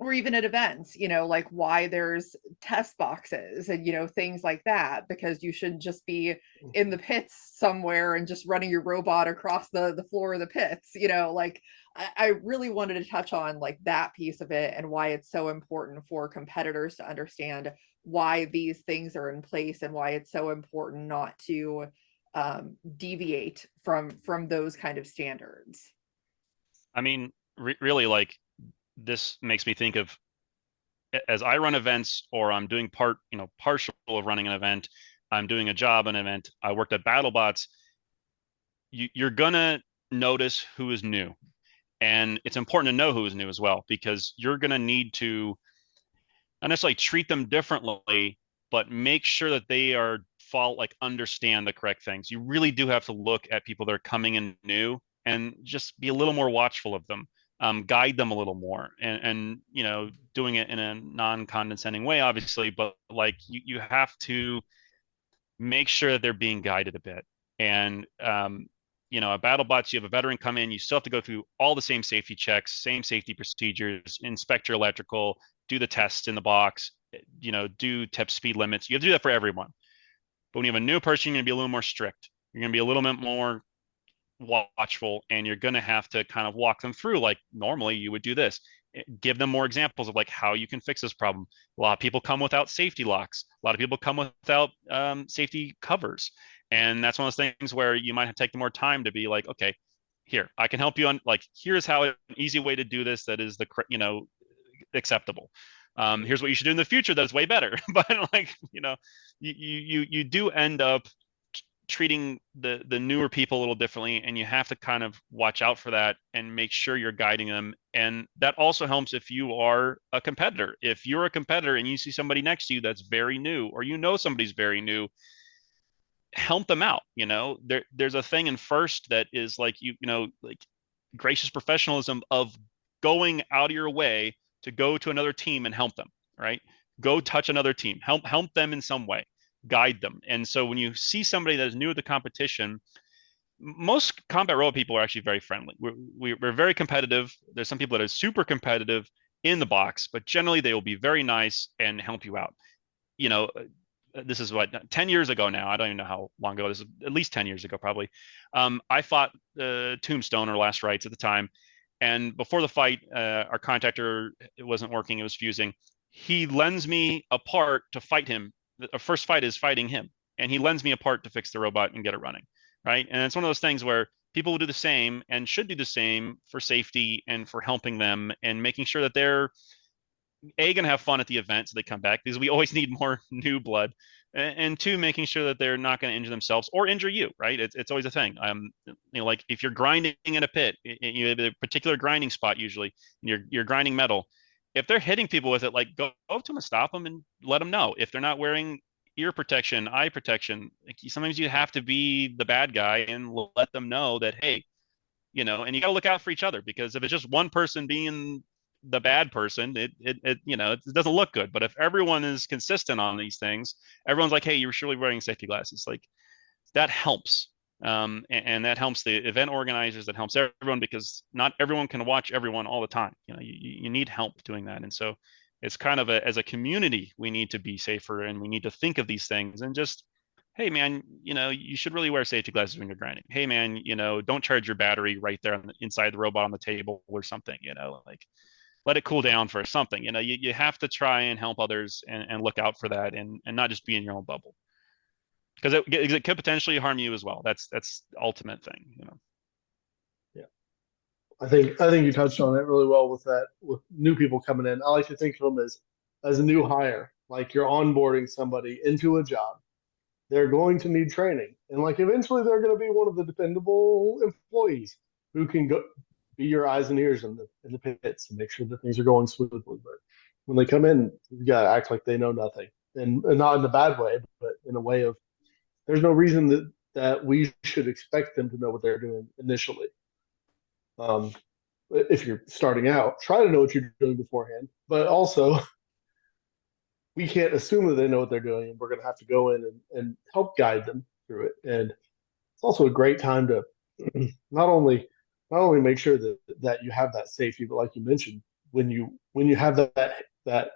Or even at events, like why there's test boxes and, things like that, because you shouldn't just be in the pits somewhere and just running your robot across the floor of the pits, like I really wanted to touch on like that piece of it and why it's so important for competitors to understand why these things are in place and why it's so important not to deviate from those kind of standards. I mean, really, like, this makes me think of, as I run events, or I'm doing partial of running an event, I'm doing a job an event, I worked at BattleBots, you're gonna notice who is new. And it's important to know who is new as well, because you're gonna need to not necessarily treat them differently, but make sure that they understand the correct things. You really do have to look at people that are coming in new and just be a little more watchful of them. Guide them a little more, and doing it in a non-condescending way, obviously, but like you have to make sure that they're being guided a bit. And at BattleBots, you have a veteran come in, you still have to go through all the same safety checks, same safety procedures, inspect your electrical, do the tests in the box, do tip speed limits. You have to do that for everyone. But when you have a new person, you're gonna be a little more strict. You're gonna be a little bit more watchful, and you're going to have to kind of walk them through, like normally you would do this. Give them more examples of like how you can fix this problem. A lot of people come without safety locks. A lot of people come without safety covers. And that's one of those things where you might have to take more time to be like, okay, here, I can help you on, like, here's how an easy way to do this that is acceptable. Here's what you should do in the future that is way better. But like, you do end up treating the newer people a little differently, and you have to kind of watch out for that and make sure you're guiding them. And that also helps if you are a competitor. If you're a competitor and you see somebody next to you that's very new, or somebody's very new, help them out. There's a thing in FIRST that is like, like gracious professionalism of going out of your way to go to another team and help them, right? Go touch another team, help them in some way, guide them. And so when you see somebody that is new at the competition, most combat robot people are actually very friendly. We're very competitive. There's some people that are super competitive in the box, but generally they will be very nice and help you out. You know, this is what 10 years ago now. I don't even know how long ago. This is at least 10 years ago, probably. I fought Tombstone or Last Rites at the time, and before the fight, our contactor, it wasn't working. It was fusing. He lends me a part to fight him. The first fight is fighting him, and he lends me a part to fix the robot and get it running. Right, and it's one of those things where people will do the same and should do the same for safety and for helping them and making sure that they're gonna have fun at the event so they come back, because we always need more new blood, and two, making sure that they're not going to injure themselves or injure you. Right, it's always a thing. Like if you're grinding in a pit, you have a particular grinding spot usually, and you're grinding metal. If they're hitting people with it, like go up to them and stop them and let them know. If they're not wearing ear protection, eye protection, like sometimes you have to be the bad guy and let them know that, hey, and you got to look out for each other, because if it's just one person being the bad person, it doesn't look good. But if everyone is consistent on these things, everyone's like, hey, you're surely wearing safety glasses, like that helps. And that helps the event organizers, that helps everyone, because not everyone can watch everyone all the time. You need help doing that. And so it's kind of as a community, we need to be safer, and we need to think of these things, and just, hey man, you should really wear safety glasses when you're grinding. Hey man, don't charge your battery right there inside the robot on the table or something, like let it cool down for something. You have to try and help others, and look out for that, and not just be in your own bubble, because it could potentially harm you as well. That's the ultimate thing. Yeah, I think you touched on it really well with that, with new people coming in. I like to think of them as a new hire, like you're onboarding somebody into a job. They're going to need training, and like eventually they're going to be one of the dependable employees who can go be your eyes and ears in the pits and make sure that things are going smoothly. But when they come in, you got to act like they know nothing, and not in a bad way, but in a way of there's no reason that we should expect them to know what they're doing initially. If you're starting out, try to know what you're doing beforehand, but also we can't assume that they know what they're doing, and we're going to have to go in and help guide them through it. And it's also a great time to not only make sure that you have that safety, but like you mentioned, when you have that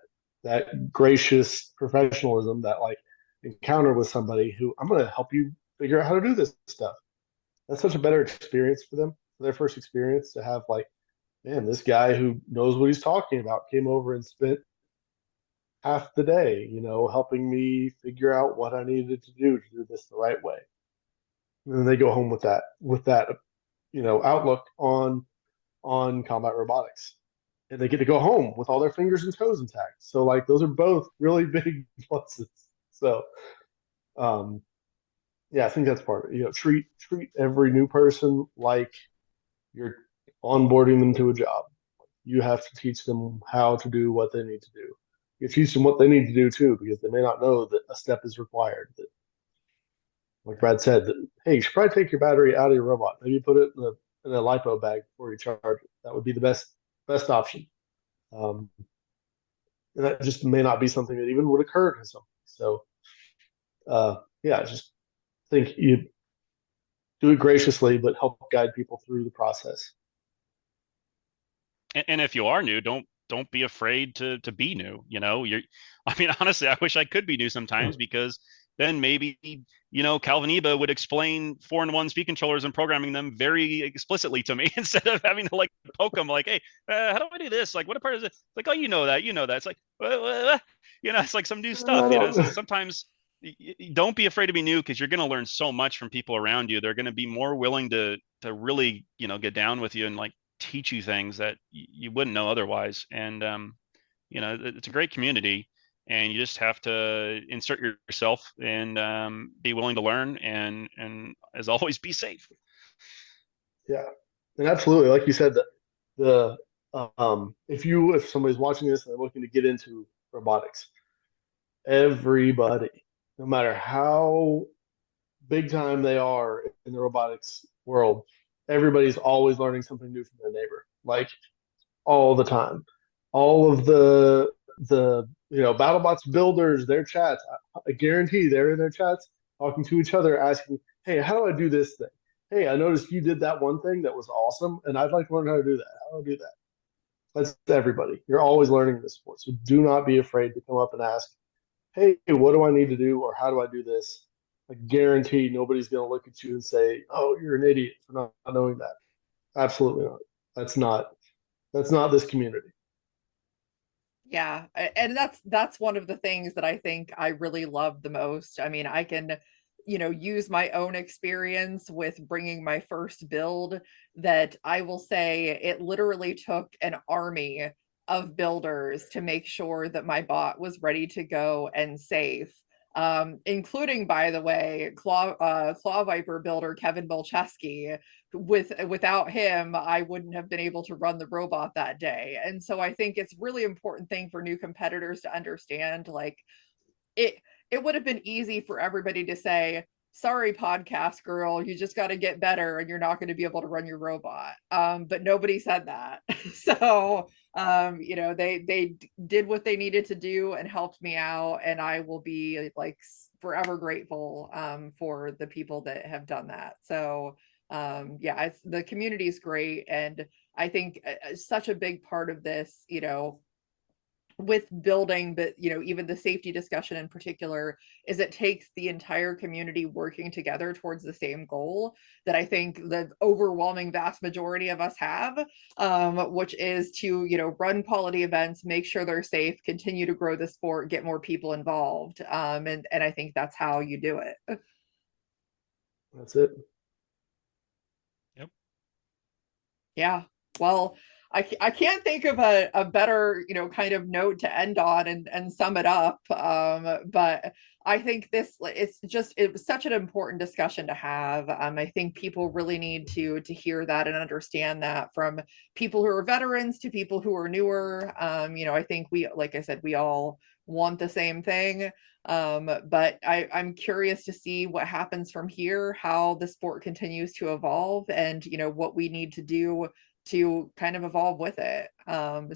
gracious professionalism, that like encounter with somebody who, I'm going to help you figure out how to do this stuff. That's such a better experience for them, for their first experience, to have like, man, this guy who knows what he's talking about came over and spent half the day, helping me figure out what I needed to do this the right way. And then they go home with that outlook on combat robotics, and they get to go home with all their fingers and toes intact. So like those are both really big pluses. So yeah, I think that's part of it. Treat every new person like you're onboarding them to a job. You have to teach them how to do what they need to do. You teach them what they need to do too, because they may not know that a step is required. That, like Brad said, that hey, you should probably take your battery out of your robot. Maybe put it in a lipo bag before you charge it. That would be the best option. And that just may not be something that even would occur to somebody. So yeah, I just think you do it graciously, but help guide people through the process. And if you are new, don't be afraid to be new. I mean, honestly, I wish I could be new sometimes, because then maybe Calvin Eba would explain 4-in-1 speed controllers and programming them very explicitly to me, instead of having to like poke them like, hey, how do I do this? Like, what part is it? Like, oh, you know that. It's like, it's like some new stuff. So sometimes don't be afraid to be new, because you're going to learn so much from people around you. They're going to be more willing to really get down with you and like teach you things that you wouldn't know otherwise. And it's a great community, and you just have to insert yourself and be willing to learn, and as always, be safe. Yeah, and absolutely, like you said, the if somebody's watching this and they're looking to get into robotics, everybody, no matter how big time they are in the robotics world, everybody's always learning something new from their neighbor, like all the time. All of the the BattleBots builders, their chats. I guarantee they're in their chats talking to each other, asking, "Hey, how do I do this thing? Hey, I noticed you did that one thing that was awesome, and I'd like to learn how to do that. How do I do that?" That's everybody. You're always learning this sport, so do not be afraid to come up and ask, "Hey, what do I need to do, or how do I do this?" I guarantee nobody's going to look at you and say, "Oh, you're an idiot for not knowing that." Absolutely not. That's not this community. Yeah, and that's one of the things that I think I really love the most. I mean, I can, use my own experience with bringing my first build, that I will say it literally took an army of builders to make sure that my bot was ready to go and safe. Including, by the way, Claw Viper builder Kevin Bolcheski. Without him, I wouldn't have been able to run the robot that day. And so I think it's really important thing for new competitors to understand, like, it it would have been easy for everybody to say, sorry, podcast girl, you just got to get better and you're not going to be able to run your robot. But nobody said that. So they did what they needed to do and helped me out, and I will be like forever grateful for the people that have done that. So yeah, the community is great, and I think such a big part of this, with building, but even the safety discussion in particular, is it takes the entire community working together towards the same goal that I think the overwhelming vast majority of us have, which is to run quality events, make sure they're safe, continue to grow the sport, get more people involved, and I think that's how you do it. That's it. Yep. Yeah. Well, I can't think of a better, kind of note to end on and sum it up. But I think it was such an important discussion to have. I think people really need to hear that and understand that, from people who are veterans to people who are newer. I think like I said, we all want the same thing. But I'm curious to see what happens from here, how the sport continues to evolve, and what we need to do to kind of evolve with it.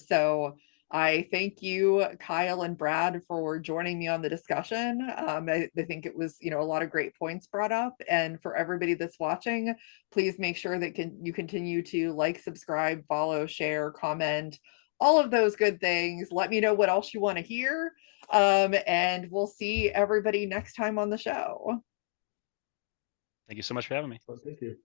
So I thank you, Kyle and Brad, for joining me on the discussion. I think it was, a lot of great points brought up. And for everybody that's watching, please make sure that you continue to like, subscribe, follow, share, comment, all of those good things. Let me know what else you want to hear. And we'll see everybody next time on the show. Thank you so much for having me. Well, thank you.